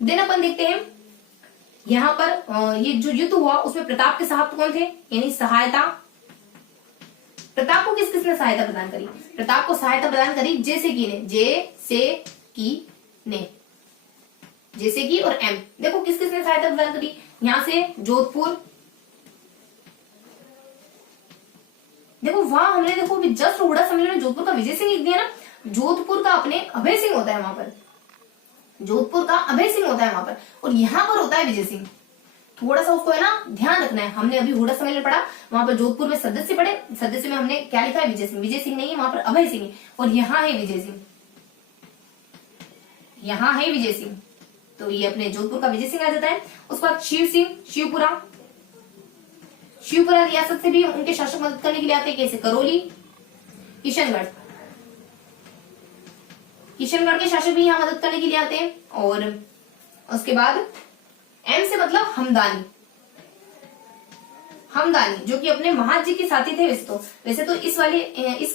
दिन अपन देखते हैं यहाँ पर ये जो युद्ध हुआ उसमें प्रताप के साहब कौन थे, यानी सहायता। प्रताप को किस किसने सहायता प्रदान करी? प्रताप को सहायता प्रदान करी जैसे की और एम। देखो किस किसने सहायता प्रदान करी, यहाँ से जोधपुर, देखो वहां हमने देखो अभी जस्ट हुड़ा सम्मेलन में जोधपुर का विजय सिंह लिख दिया ना, जोधपुर का अपने अभय सिंह होता है वहां पर, जोधपुर का अभय सिंह होता है वहां पर, और यहाँ पर होता है विजय सिंह। थोड़ा सा उसको है ना ध्यान रखना है। हमने अभी हुड़ा सम्मेलन पढ़ा, वहां पर जोधपुर में सदस्य पढ़े, सदस्य में हमने क्या लिखा है? विजय सिंह। विजय सिंह नहीं है वहां पर, अभय सिंह है, और यहाँ है विजय सिंह, यहाँ है विजय सिंह। तो ये अपने जोधपुर का विजय सिंह आ जाता है। उसके बाद शिव सिंह, शिवपुरा रियासत से भी उनके शासक मदद करने के लिए आते हैं। कैसे? करौली, किशनगढ़ के शासक भी यहाँ मदद करने के लिए आते हैं। और उसके बाद एम से मतलब हमदानी, हमदानी जो कि अपने महाजी के साथी थे। वैसे तो इस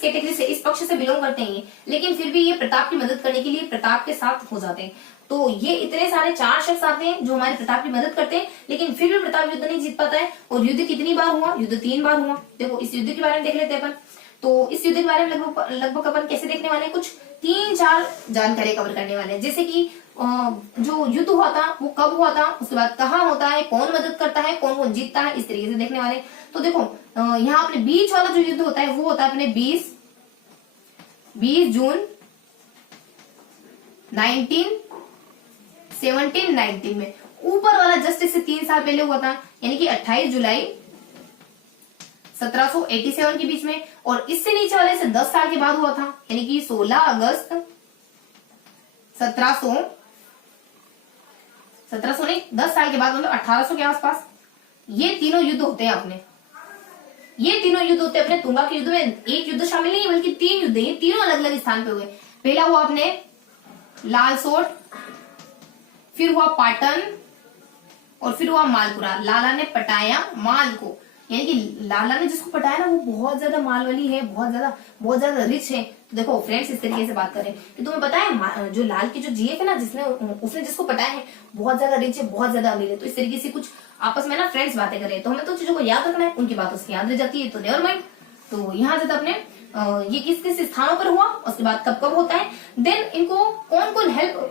कैटेगरी से, इस पक्ष से बिलोंग करते हैं ये, लेकिन फिर भी ये प्रताप की मदद करने के लिए प्रताप के साथ हो जाते हैं। तो ये इतने सारे 4 शख्स आते हैं जो हमारे प्रताप की मदद करते हैं, लेकिन फिर भी प्रताप युद्ध नहीं जीत पाता है। और युद्ध कितनी बार हुआ? युद्ध 3 बार हुआ। देखो इस युद्ध के बारे में देख लेते हैं अपन। तो इस युद्ध के बारे में लगभग अपन कैसे देखने वाले हैं, कुछ 3-4 जानकारी कवर करने वाले हैं। जैसे कि जो युद्ध हुआ था वो कब हुआ था, उसके बाद कहाँ होता है, कौन मदद करता है, कौन कौन जीतता है, इस तरीके से देखने वाले। तो देखो यहाँ अपने बीच वाला जो युद्ध होता है वो होता है अपने 20 जून 1919 में। ऊपर वाला जस्ट इससे 3 साल पहले हुआ था, यानी कि 28 जुलाई 1787 के बीच में। और इससे नीचे वाले से 10 साल के बाद हुआ था, यानी कि 16 अगस्त 1700 नहीं, 10 साल के बाद, मतलब 1800 के आसपास ये तीनों युद्ध होते हैं अपने। ये तीनों युद्ध होते हैं अपने। तुंगा के युद्ध में एक युद्ध शामिल नहीं है, बल्कि 3 युद्ध है, तीनों अलग अलग स्थान पे हुए। पहला हुआ अपने लालसोट, फिर हुआ पाटन, और फिर हुआ मालपुरा। लाला ने पटाया माल को, यानी कि लाला ने जिसको पटाया ना वो बहुत ज्यादा माल वाली है, बहुत ज्यादा रिच है। तो देखो फ्रेंड्स, इस तरीके से बात करें कि तुम्हें पता है जो लाल की जो जीएफ है ना, उसने जिसको पटाया है बहुत ज्यादा रिच है, बहुत ज्यादा अमीर है। तो इस तरीके से कुछ आपस में ना फ्रेंड्स बातें करें तो हमें तो चीजों को याद रखना है, उनकी बातों से याद रह जाती है, तो नेवर माइंड। तो यहाँ से अपने ये किस किस स्थानों पर हुआ, उसके बाद कब कब होता है, देन इनको कौन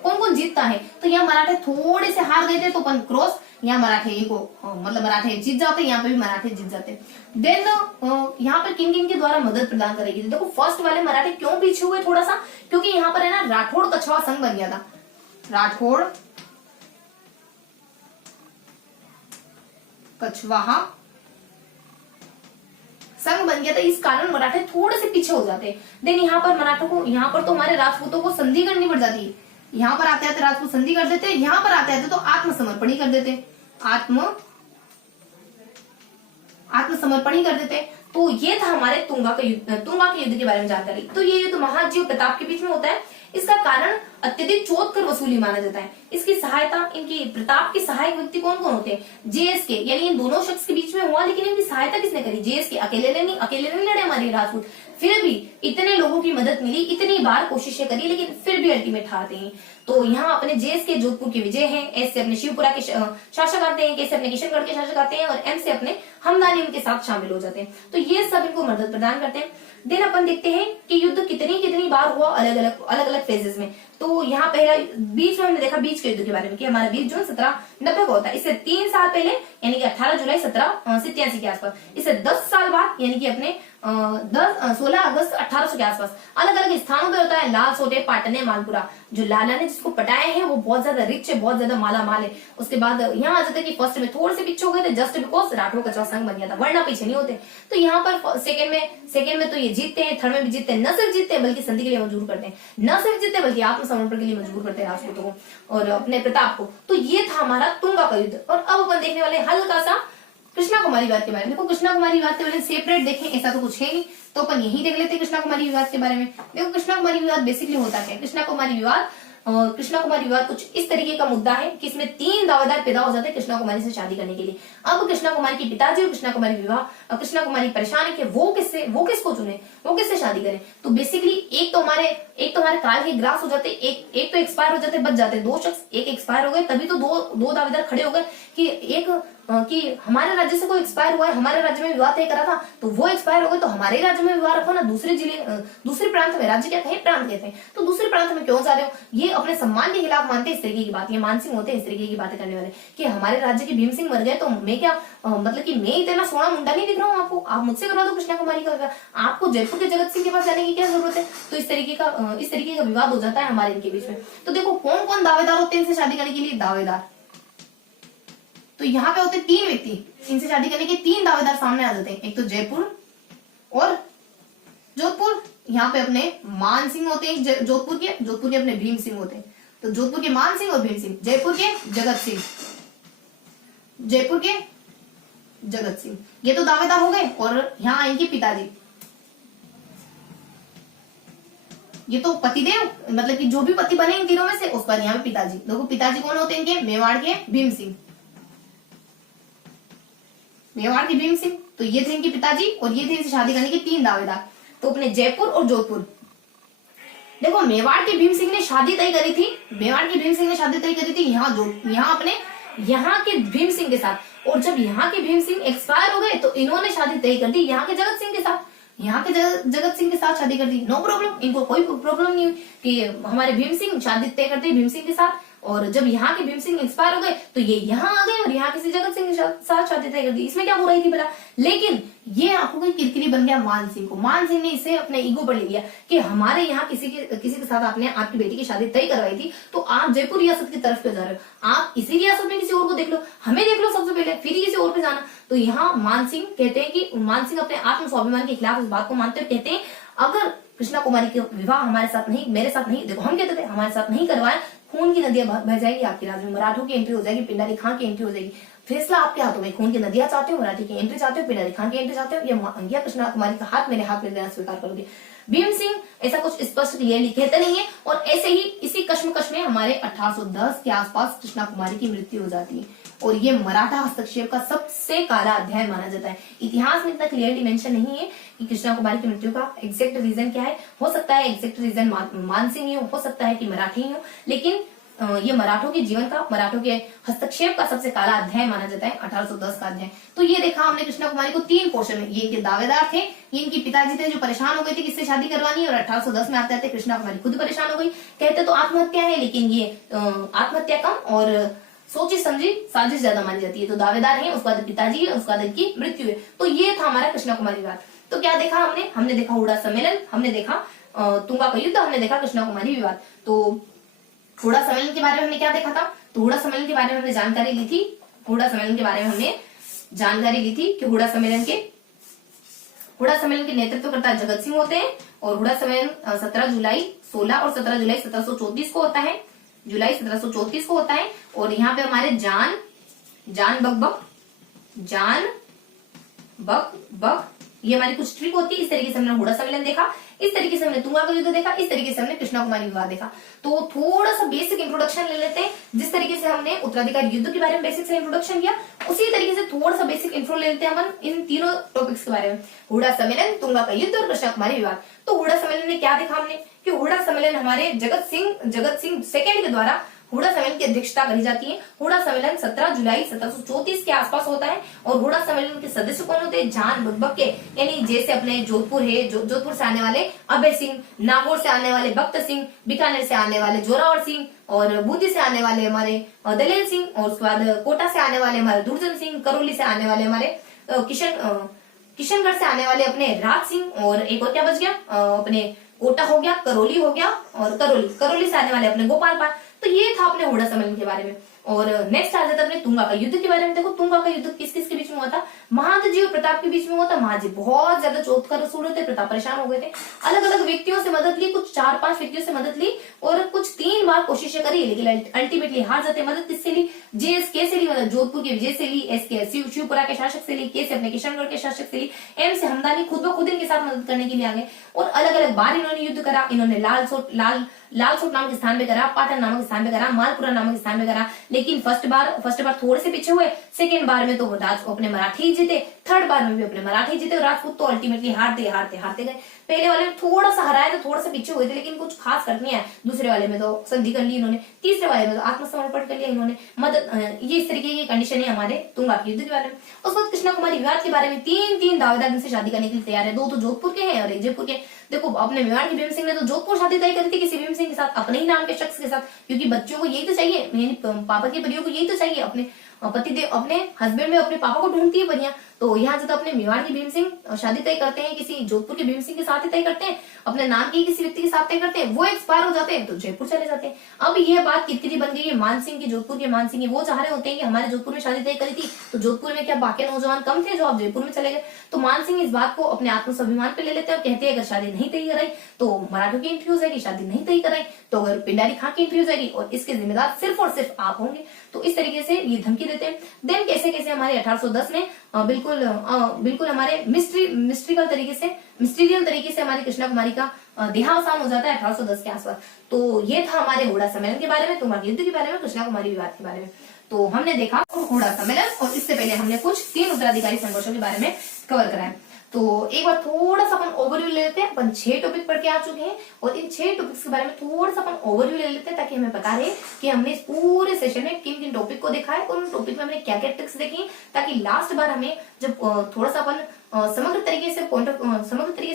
कौन जीतता है। तो यहाँ मराठे थोड़े से हार गए थे, तो अपन क्रॉस, यहाँ मराठे इनको मतलब मराठे जीत जाते, यहाँ पे भी मराठे जीत जाते। देन यहाँ पर किन किन के द्वारा मदद प्रदान करेगी। देखो फर्स्ट वाले मराठे क्यों पीछे हुए थोड़ा सा, क्योंकि यहाँ पर है ना राठौड़ कछवा संघ बन गया था। राठौड़ कछवाहा संघ बन गया था, इस कारण मराठे थोड़े से पीछे हो जाते। देन यहाँ पर मराठों को, यहाँ पर तो हमारे राजपूतों को संधि करनी पड़ जाती है। यहाँ पर आते आते राजपूत संधि कर देते, यहाँ पर आते आते तो आत्मसमर्पण ही कर देते, आत्मसमर्पण ही कर देते। तो ये था हमारे तुंगा के युद्ध के बारे में जानकारी। तो ये युद्ध महाजी और प्रताप के बीच में होता है। इसका कारण अत्यधिक चोट कर वसूली माना जाता है। इसकी सहायता, इनकी प्रताप के सहायक व्यक्ति कौन कौन होते हैं? जेएसके, यानी इन दोनों शख्स के बीच में हुआ, लेकिन इनकी सहायता किसने करी? जेएसके अकेले नहीं लड़े हमारे राजपूत। फिर भी इतने लोगों की मदद मिली, इतनी बार कोशिशें करी, लेकिन फिर भी अल्टीमेट हारते हैं। तो यहाँ अपने जेएसके जोधपुर के विजय हैं, एस से अपने शिवपुरा के शासक आते हैं, के से अपने किशनगढ़ के शासक आते हैं, और एम से अपने हमदानी उनके साथ शामिल हो जाते हैं। तो ये सब इनको मदद प्रदान करते हैं। देन अपन देखते हैं कि युद्ध कितनी बार हुआ अलग अलग फेजेस में। तो यहाँ पहला बीच में हमने देखा बीच के युद्ध के बारे में कि हमारा 20 जून 1790 को होता है। इससे 3 साल पहले यानी कि 18 जुलाई 1787 के आसपास। इससे 10 साल बाद यानी कि अपने 16 अगस्त 1800 के आसपास अलग अलग स्थानों पे होता है। लाल सोटे, पाटने, मालपुरा। जो लाला ने जिसको पटाए हैं वो बहुत ज्यादा रिच है, बहुत ज्यादा माला माल है। उसके बाद यहाँ आ जाता है कि फर्स्ट में थोड़े से पीछे हो गए थे, जस्ट बिकॉज राठौड़ कछवा संघ बन गया था, वरना पीछे नहीं होते। तो यहाँ पर सेकंड में तो ये जीतते हैं, थर्ड में भी जीतते हैं। न सिर्फ जीतते हैं बल्कि संधि के लिए मजबूर करते हैं, न सिर्फ जीतते बल्कि आत्मसमर्पण के लिए मजबूर करते हैं राजपूतों को और अपने प्रताप को। तो ये था हमारा तुंगा का युद्ध। और अब अपन देखने वाले हल्का सा कृष्णा कुमारी विवाद के बारे में। देखो कृष्णा कुमारी विवाद के बारे में सेपरेट देखें ऐसा तो कुछ है नहीं, तो अपन यही देख लेते हैं कृष्णा कुमारी विवाद के बारे में। देखो कृष्णा कुमारी विवाद बेसिकली होता है कृष्णा कुमारी विवाद कुछ इस तरीके का मुद्दा है कि इसमें 3 दावेदार पैदा हो जाते हैं कृष्णा कुमारी से शादी करने के लिए। अब कृष्णा कुमारी के पिताजी और कृष्णा कुमारी परेशान है कि वो किसको चुने, वो किससे शादी करें। तो बेसिकली एक तो हमारे काल के ग्रास हो जाते, एक तो एक्सपायर हो जाते, बच जाते 2 शख्स। एक एक्सपायर हो गए, तभी तो दो दावेदार खड़े हो गए कि हमारे राज्य से कोई एक्सपायर हुआ है, हमारे राज्य में विवाह तय करा था, तो वो एक्सपायर हो गए, तो हमारे राज्य में विवाह रखो ना, दूसरे प्रांत में। राज्य क्या कहे, प्रांत कहते हैं, तो दूसरे प्रांत में क्यों जा रहे हो। ये अपने सम्मान के खिलाफ मानते हैं इस तरीके की बात। ये मानसिंह होते हैं इस तरीके की बातें करने वाले कि हमारे राज्य के भीम सिंह मर गए तो मैं क्या मतलब कि मैं इतना सोना मुंडा नहीं दिख रहा हूँ आपको, आप मुझसे करवा दो कृष्णा कुमारी का, आपको जयपुर के जगत सिंह के पास जाने की क्या जरूरत है। तो इस तरीके का विवाद हो जाता है हमारे इनके बीच में। तो देखो कौन कौन दावेदार होते हैं इनसे शादी करने के लिए। दावेदार तो यहाँ पे होते 3 व्यक्ति, इनसे शादी करने के 3 दावेदार सामने आ जाते हैं। एक तो जयपुर और जोधपुर, यहाँ पे अपने मान सिंह होते हैं जोधपुर के अपने भीम सिंह होते हैं। तो जोधपुर के मान सिंह और भीम सिंह, जयपुर के जगत सिंह, ये तो दावेदार हो गए। और यहाँ इनके पिताजी, ये तो पतिदेव, मतलब कि जो भी पति बने इन तीनों में से उस पर यहाँ पे पिताजी। देखो पिताजी कौन होते हैं इनके, मेवाड़ के भीम सिंह, मेवाड़ के भीम सिंह, तो ये थे इनके पिताजी और ये थे इनसे शादी करने के 3 दावेदार। तो अपने जयपुर और जोधपुर, देखो मेवाड़ के भीम सिंह ने शादी तय करी थी, मेवाड़ के भीम सिंह ने शादी तय करी थी यहाँ अपने यहाँ के भीम सिंह के साथ। और जब यहाँ के भीम सिंह एक्सपायर हो गए तो इन्होंने शादी तय कर दी यहाँ के जगत सिंह के साथ, यहाँ के जगत सिंह के साथ शादी कर दी। नो प्रॉब्लम, इनको कोई प्रॉब्लम नहीं हुई कि हमारे भीम सिंह शादी तय करते भीम सिंह के साथ। और जब यहाँ के भीम सिंह एक्सपायर हो गए तो ये यहाँ आ गए और यहाँ किसी जगत सिंह के साथ शादी तय कर दी। इसमें क्या बुराई थी भला? लेकिन ये आपको कोई किरकिरी बन गया मान सिंह को। मान सिंह ने इसे अपने ईगो पर ले लिया कि हमारे यहाँ किसी के साथ आपने आपकी बेटी की शादी तय करवाई थी, तो आप जयपुर रियासत की तरफ पे जा रहे हो, आप इसी रियासत में किसी और को देख लो, हमें देख लो सबसे पहले, फिर किसी और पे जाना। तो यहाँ मान सिंह कहते हैं कि मान सिंह अपने आत्म स्वाभिमान के खिलाफ इस बात को मानते हुए कहते हैं अगर कृष्णा कुमारी के विवाह हमारे साथ नहीं, मेरे साथ नहीं, देखो हम कहते थे हमारे साथ नहीं करवाए, खून की नदियां बह जाएगी आपके राज्य में, मराठों की एंट्री हो जाएगी, पिंडारी खां की एंट्री हो जाएगी। फैसला आपके हाथों में, खून की नदियां चाहते हो, मराठी की एंट्री चाहते हो, पिंडारी खां की एंट्री चाहते हो, या कृष्णा कुमारी का हाथ मेरे हाथ में देना स्वीकार करोगे। भीम सिंह ऐसा कुछ स्पष्ट क्लियरली कहते नहीं है। और ऐसे ही इसी कश्मकश में हमारे 1810 के आसपास कृष्णा कुमारी की मृत्यु हो जाती है और ये मराठा हस्तक्षेप का सबसे काला अध्याय माना जाता है। इतिहास में इतना क्लियरली मेंशन नहीं है कि कृष्णा कुमारी की मृत्यु का एग्जैक्ट रीजन क्या है। हो सकता है एग्जैक्ट रीजन मान सिंह ही हो सकता है कि मराठी ही हो, लेकिन ये मराठों के जीवन का, मराठों के हस्तक्षेप का सबसे काला अध्याय माना जाता है 1810 का अध्याय। तो ये देखा हमने कृष्णा कुमारी को 3 पोर्शन में। ये इनके दावेदार थे, ये इनके पिताजी थे जो परेशान हो गए थे किससे शादी करवानी, और 1810 में आते आते कृष्णा कुमारी खुद परेशान हो गई। कहते तो आत्महत्या है, लेकिन ये आत्महत्या कम और सोची समझी साजिश ज्यादा मानी जाती है। तो दावेदार है, उसके बाद पिताजी है, उसके बाद इनकी मृत्यु है। तो ये था हमारा कृष्णा कुमारी विवाद। तो क्या देखा हमने देखा हुड़ा सम्मेलन, हमने देखा तुंगा का युद्ध, हमने देखा कृष्णा कुमारी विवाद। तो हुड़ा सम्मेलन के बारे में हमने क्या देखा था? तो हुड़ा सम्मेलन के बारे में हमने जानकारी ली थी, हुड़ा सम्मेलन के बारे में हमने जानकारी ली थी कि हुड़ा सम्मेलन के नेतृत्वकर्ता जगत सिंह होते हैं और हुड़ा सम्मेलन 17 जुलाई 16 और 17 जुलाई 1734 को होता है, जुलाई 1734 को होता है। और यहाँ पे हमारे जान बक ये हमारी कुछ ट्रिक होती है। इस तरीके से हमने हुड़ा सम्मेलन देखा, इस तरीके से हमने तुंगा का युद्ध देखा, इस तरीके से हमने कृष्णा कुमारी विवाह देखा। तो थोड़ा सा बेसिक इंट्रोडक्शन ले लेते हैं। जिस तरीके से हमने उत्तराधिकारी युद्ध के बारे में बेसिक से इंट्रोडक्शन किया, उसी तरीके से थोड़ा सा बेसिक इंट्रो ले लेते हैं हम इन तीनों टॉपिक्स के बारे में, हुड़ा सम्मेलन, तुंगा का युद्ध और कृष्णा कुमारी विवाह। तो हुड़ा सम्मेलन में क्या देखा हमने कि हुड़ा सम्मेलन हमारे जगत सिंह सेकेंड के द्वारा हुड़ा सम्मेलन की अध्यक्षता करी जाती है। हुड़ा सम्मेलन 17 जुलाई 1734 के आसपास होता है और हुड़ा सम्मेलन के सदस्य कौन होते हैं? जान बक के, यानी जैसे अपने जोधपुर है, जोधपुर से आने वाले अभय सिंह, नागौर से आने वाले भक्त सिंह, बीकानेर से आने वाले जोरावर सिंह और बूंदी से आने वाले हमारे दलेल सिंह, और उसके बाद कोटा से आने वाले हमारे दुर्जन सिंह, करौली से आने वाले हमारे किशनगढ़ से आने वाले अपने राज सिंह, और एक और क्या बच गया, अपने कोटा हो गया, करौली हो गया, और करौली से आने वाले अपने गोपाल पाल। तो ये था अपने हुड़ा सम्मेलन के बारे में। और नेक्स्ट आ जाता है अपने तुंगा का युद्ध के बारे में। देखो तुंगा का युद्ध किस किस के बीच में हुआ था? महादजी और प्रताप के बीच में हुआ था। महाजी बहुत ज्यादा चौथ का रसूल थे, प्रताप परेशान हो गए थे, अलग अलग व्यक्तियों से मदद ली, कुछ 4-5 व्यक्तियों से मदद ली और कुछ 3 बार कोशिशें करी, लेकिन अल्टीमेटली हार जाते। मदद किससे ली? JSK से ली, मतलब जोधपुर के विजय से ली, SK शिवपुरा के शासक से ली, K से अपने किशनगढ़ के शासक से ली, M से हमदानी खुद ब खुद इनके साथ मदद करने के लिए आ गए। और अलग अलग बार इन्होंने युद्ध करा। इन्होंने लालसोट नामक स्थान पे करा, पाटन नामक स्थान पे करा, मालपुरा नामक स्थान पे करा। लेकिन फर्स्ट बार थोड़े से पीछे हुए, सेकेंड बार में तो अपने मराठी जीते, थर्ड बार में भी अपने मराठी जीते और राजपूत तो अल्टीमेटली हारते गए। पहले वाले में थोड़ा सा हराया तो थोड़ा सा पीछे हुए थे, लेकिन कुछ खास फर्क नहीं आया। दूसरे वाले में तो संधि कर ली इन्होंने, तीसरे वाले में तो आत्मसमर्पण कर लिया इन्होंने, मदद। ये इस तरीके की कंडीशन है हमारे तुंगा के युद्ध के बारे में। उसके बाद कृष्णा कुमारी विवाद के बारे में 3 दावेदार इनसे शादी करने के लिए तैयार है। 2 तो जोधपुर के हैं और 1 जयपुर के। देखो अपने मेवाड़ के भीम सिंह ने तो जोधपुर शादी तय करी थी किसी भीम सिंह के साथ, अपने ही नाम के शख्स के साथ, क्योंकि बच्चों को यही तो चाहिए, यानी पापा के परियों को यही तो चाहिए, अपने पतिदेव अपने हस्बैंड में अपने पापा को ढूंढती है परियां। तो यहाँ से तो अपने मेवाड़ के भीम सिंह शादी तय करते हैं किसी जोधपुर के भीम सिंह के साथ ही तय करते हैं, अपने नाम के किसी व्यक्ति के साथ तय करते हैं, वो एक्सपायर हो जाते हैं तो जयपुर चले जाते हैं। अब ये बात कितनी बन गई है मान सिंह की, जोधपुर के मान सिंह वो चाह रहे होते हैं कि हमारे जोधपुर में शादी तय करी थी, तो जोधपुर में क्या बाकी नौजवान कम थे जो आप जयपुर में चले गए? तो मान सिंह इस बात को अपने आत्मस्वाभिमान पे ले लेते हैं और कहते हैं अगर शादी नहीं तय कराई तो मराठों की एंट्री हो जाएगी, शादी नहीं तय कराई तो अगर पिंडारी खां की एंट्री हो जाएगी और इसके जिम्मेदार सिर्फ और सिर्फ आप होंगे। तो इस तरीके से ये धमकी देते हैं। देन कैसे कैसे हमारे 1810 में बिल्कुल हमारे मिस्टीरियल तरीके से हमारी कृष्णा कुमारी का देहावसान हो जाता है 1810 के आसपास। तो ये था हमारे हुड़ा सम्मेलन के बारे में, तुंगा युद्ध के बारे में, कृष्णा कुमारी विवाद के बारे में। तो हमने देखा घोड़ा सम्मेलन और इससे पहले हमने कुछ 3 उत्तराधिकारी संघर्षों के बारे में कवर करा है। तो एक बार थोड़ा सा अपन ओवरव्यू ले लेते हैं। अपन 6 टॉपिक पढ़ के आ चुके हैं और इन 6 टॉपिक्स के बारे में थोड़ा सा अपन ओवरव्यू ले लेते हैं ताकि हमें पता रहे कि हमने इस पूरे सेशन में किन किन टॉपिक को देखा है और उन टॉपिक में हमने क्या क्या ट्रिक्स देखी, ताकि लास्ट बार हमें जब थोड़ा सा अपन समग्र तरीके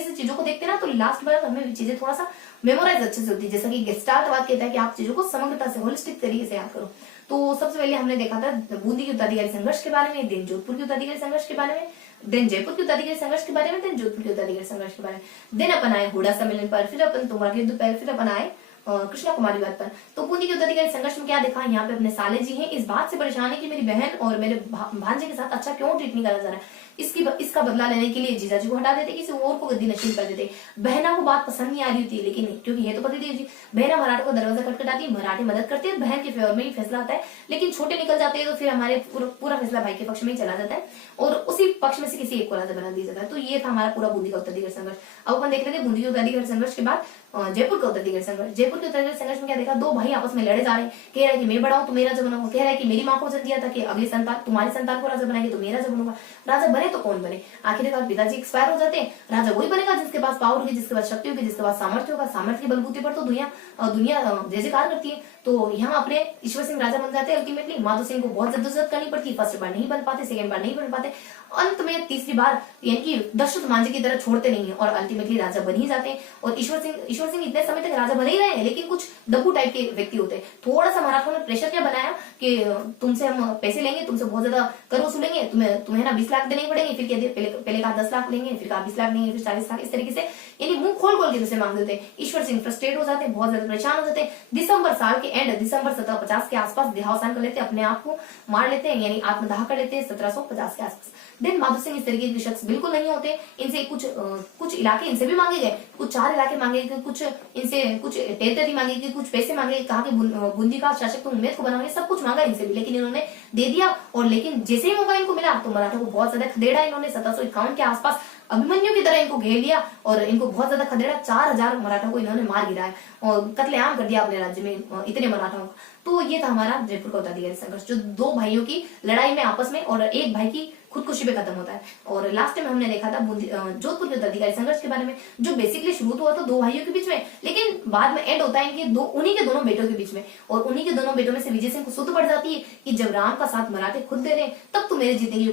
से चीजों को देखते हैं ना, तो लास्ट बार हमें चीजें थोड़ा सा मेमोराइज अच्छे से होती है। जैसा कि गेस्टाल्टवाद कहता है कि आप चीजों को समग्रता से होलिस्टिक तरीके से याद करो। तो सबसे पहले हमने देखा था बूंदी के उत्तराधिकारी संघर्ष के बारे में, देन जोधपुर के उत्तराधिकारी संघर्ष के बारे में, देन जयपुर के उत्तराधिकारी संघर्ष के बारे में, देन जोधपुर के उत्तराधिकारी संघर्ष के बारे में, देन अपन आए हुडा सम्मेलन पर, फिर अपन तुम्हारे युद्ध पर, फिर अपन आए कृष्णा कुमारी बात पर। तो बूंदी के उत्तराधिकारी संघर्ष में क्या देखा, यहाँ पे अपने साले जी हैं इस बात से परेशान है कि मेरी बहन और मेरे भांजे के साथ अच्छा क्यों ट्रीट नहीं करा जा रहा है। इसका बदला लेने के लिए जीजाजी को हटा देते, किसी और को गद्दी नशील कर देते। बहना को बात पसंद नहीं आ रही होती, लेकिन क्योंकि ये तो पता थी बहना मराठा को दरवाजा खटखटाती है, मराठी मदद करते हैं, बहन के फेवर में ही फैसला आता है। लेकिन छोटे निकल जाते हैं तो फिर हमारे पूरा फैसला भाई के पक्ष में ही चला जाता है और उसी पक्ष में से किसी एक को राजा बना दिया जाता है। तो ये था हमारा पूरा बूंदी का उत्तराधिकारी संघर्ष। अब अपन देख लेते हैं बूंदी के उत्तराधिकारी संघर्ष के बाद जयपुर का उत्तराधिकारी संघर्ष। जयपुर के उत्तराधिकारी संघर्ष में क्या देखा, 2 भाई आपस में लड़े जा रहे हैं। कह रहा है कि मैं बड़ा हूं तो मेरा राजा बनाऊंगा, कह रहा है कि मेरी माँ को वचन दिया था कि अगली संतान तुम्हारी संतान को राजा बनाएंगे तो मेरा राजा बनूंगा। राजा बने तो कौन बने, आखिरकार पिताजी एक्सपायर हो जाते हैं, राजा वही बनेगा जिसके पास पावर होगी, जिसके पास शक्ति होगी, जिसके पास सामर्थ्य होगा। सामर्थ्य के बलबूते पर तो दुनिया जय जयकार करती है। तो यहाँ अपने ईश्वर सिंह राजा बन जाते हैं अल्टीमेटली। माधो सिंह को बहुत जद्दोजहद करनी पड़ती, फर्स्ट बार नहीं बन पाते, सेकंड बार नहीं बन पाते, अंत में तीसरी बार यानी कि दशरथ मांझी की तरह छोड़ते नहीं है और अल्टीमेटली राजा बन ही जाते हैं। और ईश्वर सिंह इतने समय तक राजा बने ही रहे हैं, लेकिन कुछ दब्बू टाइप के व्यक्ति होते हैं। थोड़ा सा मराठों ने प्रेशर क्या बनाया कि तुमसे हम पैसे लेंगे, तुमसे बहुत ज्यादा कर वसूलेंगे, तुम्हें ना 20 लाख देने पड़ेंगे। फिर कहते पहले कहा 10 लाख लेंगे, फिर कहा 20 लाख लेंगे, फिर 40 लाख, इस तरीके से यानी मुंह खोल खोल के तुमसे मांग देते हैं। ईश्वर सिंह फ्रस्ट्रेट हो जाते हैं, बहुत ज्यादा परेशान हो जाते हैं। दिसंबर साल के एंड, दिसंबर 1750 के आसपास देहावसान कर लेते हैं, अपने आप को मार लेते हैं, यानी आत्मदाह कर लेते हैं 1750 के आसपास। देन माधो सिंह इस तरीके के शख्स बिल्कुल नहीं होते। इनसे कुछ इलाके इनसे भी मांगे गए, कुछ 4 इलाके मांगे गए, कुछ टेरिटरी मांगे गए, कुछ पैसे मांगे, कहा कि बूंदी का शासक तुम उम्मेद को बनाओगे, सब कुछ मांगा इनसे भी, लेकिन इन्होंने दे दिया। और लेकिन जैसे ही मौका इनको मिला तो मराठा को बहुत ज्यादा खदेड़ा इन्होंने। 1751 के आसपास अभिमन्यु की तरह इनको घेर लिया और इनको बहुत ज्यादा खदेड़ा। 4000 मराठा को इन्होंने मार गिराया और कत्लेआम कर दिया अपने राज्य में इतने मराठाओं को। तो ये था हमारा जयपुर का उत्तराधिकारी संघर्ष, जो 2 भाइयों की लड़ाई में आपस में और एक भाई की खुदकुशी पे खत्म होता है। और लास्ट में हमने देखा था जोधपुर के उत्तराधिकारी संघर्ष के बारे में, जो बेसिकली शुरू हुआ था 2 भाइयों के बीच में, लेकिन बाद में एंड होता है इनके उन्हीं के दोनों बेटों के बीच में। और उन्हीं के दोनों बेटों में से विजय सिंह को सुध पड़ जाती है कि जब राम का साथ मराठे खुद दे रहे हैं तब तो मेरे जीतने की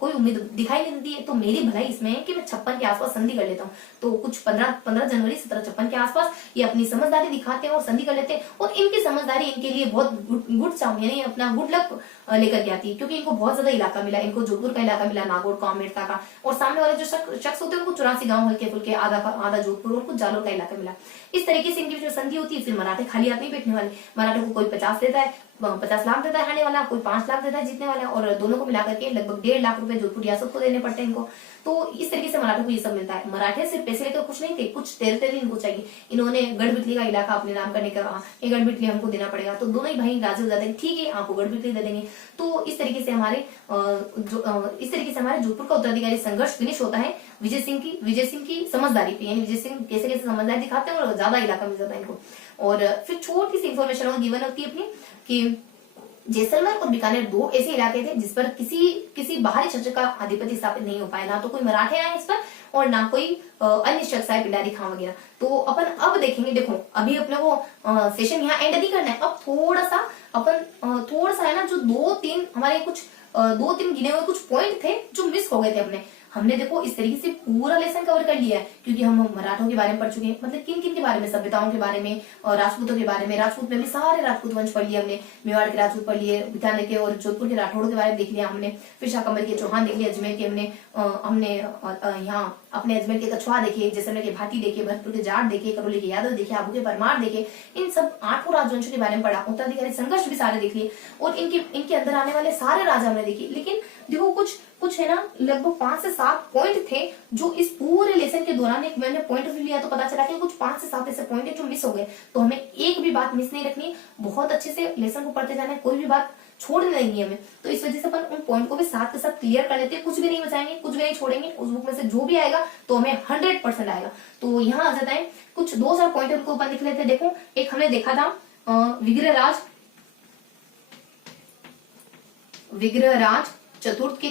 कोई उम्मीद दिखाई नहीं देती है। तो मेरी भलाई इसमें है कि मैं 56 के आसपास संधि कर लेता हूँ। तो कुछ 15 जनवरी 1756 के आसपास ये अपनी समझदारी दिखाते हैं और संधि कर लेते हैं। और इनकी समझदारी इनके लिए बहुत गुड चाउन यानी अपना गुड लक लेकर के आती है, क्योंकि इनको बहुत ज्यादा इलाका मिला। इनको जोधपुर का इलाका मिला, नागौर का, अमेरता का, और सामने वाले जो शख्स होते हैं उनको 84 गांव हल्के फुल्के, आधा जोधपुर और कुछ जालोर का इलाका मिला। इस तरीके से इनकी जो संधि होती है, फिर मराठे खाली हाथ नहीं बैठने वाले। मराठों को कोई 50 देता है, 50 लाख देता है हारने वाला, कोई 5 लाख देता है जीतने वाला, और दोनों को मिलाकर के लगभग 1.5 लाख रुपए जोधपुर रियासत को देने पड़ते हैं इनको। तो इस तरीके से मराठों को ये सब मिलता है। मराठे सिर्फ पैसे लेकर कुछ नहीं थे, कुछ टेरिटरी इनको चाहिए। इन्होंने गढ़बितली का इलाका अपने नाम करने का कहा, ये गढ़बितली हमको देना पड़ेगा। तो दोनों ही भाई राजी हो जाते हैं, ठीक है आपको गढ़बितली दे देंगे। तो इस तरीके से हमारे जोधपुर का उत्तराधिकारी संघर्ष फिनिश होता है विजय सिंह की समझदारी पे, यानी विजय सिंह कैसे कैसे समझदारी दिखाते हैं और ज्यादा इलाका मिल जाता है इनको। और फिर छोटी सी इंफॉर्मेशन गिवन होती है अपनी कि जैसलमेर और बीकानेर 2 ऐसे इलाके थे जिस पर किसी बाहरी शासक का आधिपत्य स्थापित नहीं हो पाया। ना तो कोई मराठे आए इस पर और ना कोई अन्य शख्स आए, पिलारी खां वगैरह। तो अपन अब देखेंगे, देखो अभी अपने को सेशन यहाँ एंड नहीं करना है। अब थोड़ा सा है ना, जो 2-3 हमारे कुछ 2-3 गिने हुए कुछ पॉइंट थे जो मिस हो गए थे अपने। हमने देखो इस तरीके से पूरा लेसन कवर कर लिया है, क्योंकि हम मराठों के बारे में पढ़ चुके हैं। मतलब किन किन के बारे में, सभ्यताओं के बारे में और राजपूतों के बारे में। राजपूत में भी सारे राजपूत वंश पढ़ लिए हमने, मेवाड़ के राजपूत पढ़ लिए, बीकानेर के और जोधपुर के राठौड़ के बारे में देख लिया हमने। फिर शाकंभरी के चौहान देख लिया, अजमेर के हमने यहाँ अपने अजमेर के कछुआ देखे, जैसलमेर के भाटी देखे, भरतपुर के जाट देखे, करौली के यादव देखे, आबू के परमार देखे। इन सब 8 राजवंशों के बारे में पढ़ा। उत्तराधिकारी संघर्ष भी सारे देख लिए और इनके अंदर आने वाले सारे राजा हमने देखे। लेकिन देखो कुछ है ना, लगभग 5 से 7 पॉइंट थे जो इस पूरे लेसन के दौरान, एक मैंने पॉइंट ऑफ व्यू लिया तो पता चला कि कुछ 5 से 7 ऐसे पॉइंट है जो मिस हो गए। तो हमें एक भी बात मिस नहीं रखनी, बहुत अच्छे से लेसन को पढ़ते जाना है, कोई भी बात छोड़नी नहीं है हमें। तो इस वजह से अपन उन पॉइंट को भी साथ के साथ क्लियर कर लेते हैं, कुछ भी नहीं बचाएंगे, कुछ भी नहीं छोड़ेंगे। उस बुक में से जो भी आएगा तो हमें 100% आएगा। तो यहाँ आ जाता है कुछ 2-4 पॉइंट उनको ऊपर लिख लेते हैं। देखो, एक हमने देखा था विग्रह राज विग्रहराज चतुर्थ के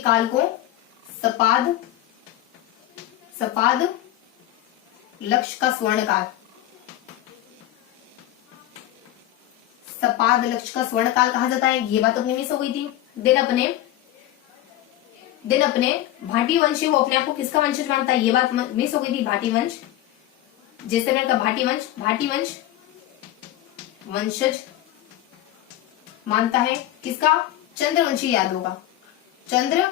काल को सपाद लक्ष्य का स्वर्णकाल, सपाद लक्ष्य का स्वर्णकाल कहा जाता है। ये बात अपनी मिस हो गई थी। देन अपने भाटी वंश, वो अपने आप को किसका वंशज मानता है, ये बात मिस हो गई थी। भाटी वंश, जैसलमेर का भाटी वंश वंशज मानता है किसका, चंद्रवंशी यादव का, चंद्रवंशी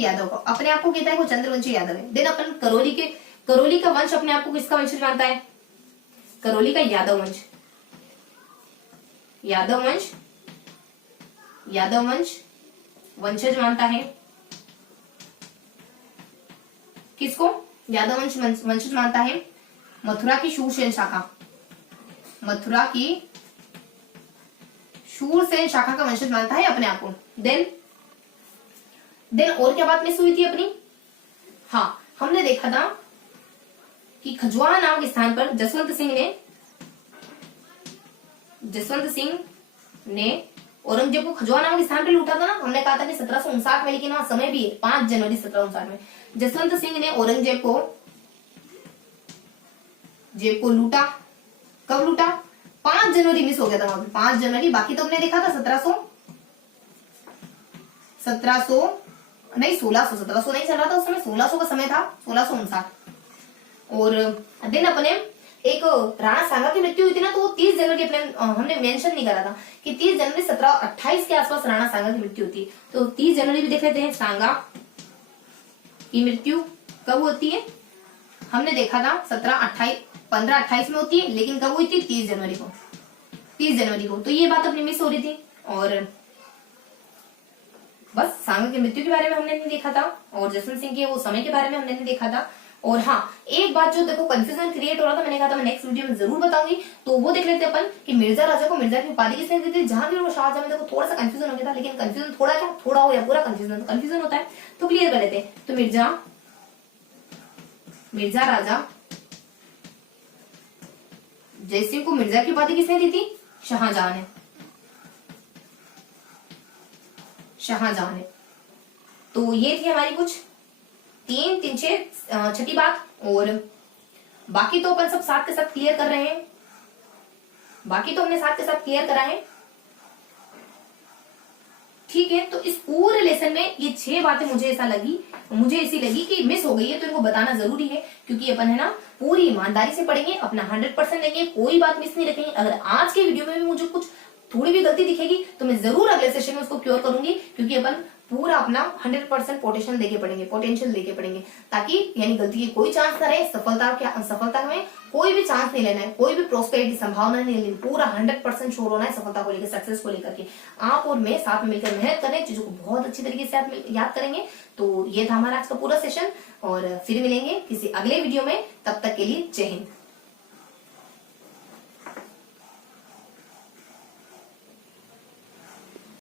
यादव का अपने आप को कहता है वो चंद्रवंशी यादव है। देन अपन करोली का वंश अपने आप को किसका वंशज मानता है, करोली का यादव वंश वंशज मानता है। किसको, यादव वंश वंशज मानता है। मथुरा की शूरसेन शाखा का वंशज मानता है अपने आप को। देन और क्या बात मिस हुई थी अपनी, हाँ हमने देखा था कि खजुआ नामक स्थान पर जसवंत सिंह ने औरंगजेब को खजुआ नामक स्थान पर लूटा था ना। हमने कहा था कि 1759 में, लेकिन वहां समय भी है 5 जनवरी 1759 में जसवंत सिंह ने औरंगजेब को लूटा। कब लूटा, 5 जनवरी मिस हो गया था वहां पे, 5 जनवरी। बाकी तो हमने देखा था 1700 नहीं 1600, 1700 नहीं चल रहा था उस समय, 1600 का समय था, 1659। और दिन अपने एक राणा सांगा की मृत्यु हुई थी ना, तो वो 30 जनवरी अपने हमने मेंशन नहीं करा था कि 30 जनवरी 1728 के आसपास राणा सांगा की मृत्यु होती है। तो 30 जनवरी भी देख लेते हैं। सांगा की मृत्यु कब होती है, हमने देखा था 1528 में होती है, लेकिन कब हुई थी, 30 जनवरी को। तो ये बात अपनी मिस हो रही थी। और बस सांगा की मृत्यु के बारे में हमने नहीं देखा था, और जसवंत सिंह के वो समय के बारे में हमने नहीं देखा था। और हाँ एक बात जो देखो कंफ्यूजन क्रिएट हो रहा था, मैंने कहा था मैं नेक्स्ट वीडियो में जरूर बताऊंगी, तो वो देख लेते अपन कि मिर्जा राजा को मिर्जा की उपाधि किसने दी थी। जहां भी वो शाहजहां में देखो थोड़ा सा कंफ्यूजन हो गया था, लेकिन कंफ्यूजन थोड़ा हो या पूरा कंफ्यूजन होता है, तो क्लियर कर लेते हैं। तो मिर्जा राजा जयसिंह को मिर्जा की उपाधि किसने दी थी, शाहजहां ने। तो ये थी हमारी कुछ 3 3 6 छठी बात। और बाकी तो अपन सब साथ के साथ क्लियर कर रहे हैं, बाकी तो हमने साथ के साथ क्लियर करा है, ठीक है। तो इस पूरे लेसन में ये 6 बातें मुझे ऐसी लगी कि मिस हो गई है, तो इनको बताना जरूरी है, क्योंकि अपन है ना पूरी ईमानदारी से पढ़ेंगे, अपना 100% देंगे, कोई बात मिस नहीं रखेंगे। अगर आज के वीडियो में भी मुझे कुछ थोड़ी भी गलती दिखेगी तो मैं जरूर अगले सेशन में उसको क्योर करूंगी, क्योंकि अपन पूरा अपना 100% पोटेंशियल देके पढ़ेंगे, ताकि यानी गलती की कोई चांस ना रहे। सफलता में कोई भी चांस नहीं लेना है, कोई भी प्रोस्पेरिटी संभावना नहीं लेनी, पूरा 100% श्योर होना है सफलता को लेकर, सक्सेस को लेकर के। आप और मैं साथ में मिलकर मेहनत करें, चीजों को बहुत अच्छी तरीके से याद करेंगे। तो ये था हमारा आज का पूरा सेशन, और फिर मिलेंगे किसी अगले वीडियो में, तब तक के लिए जय हिंद।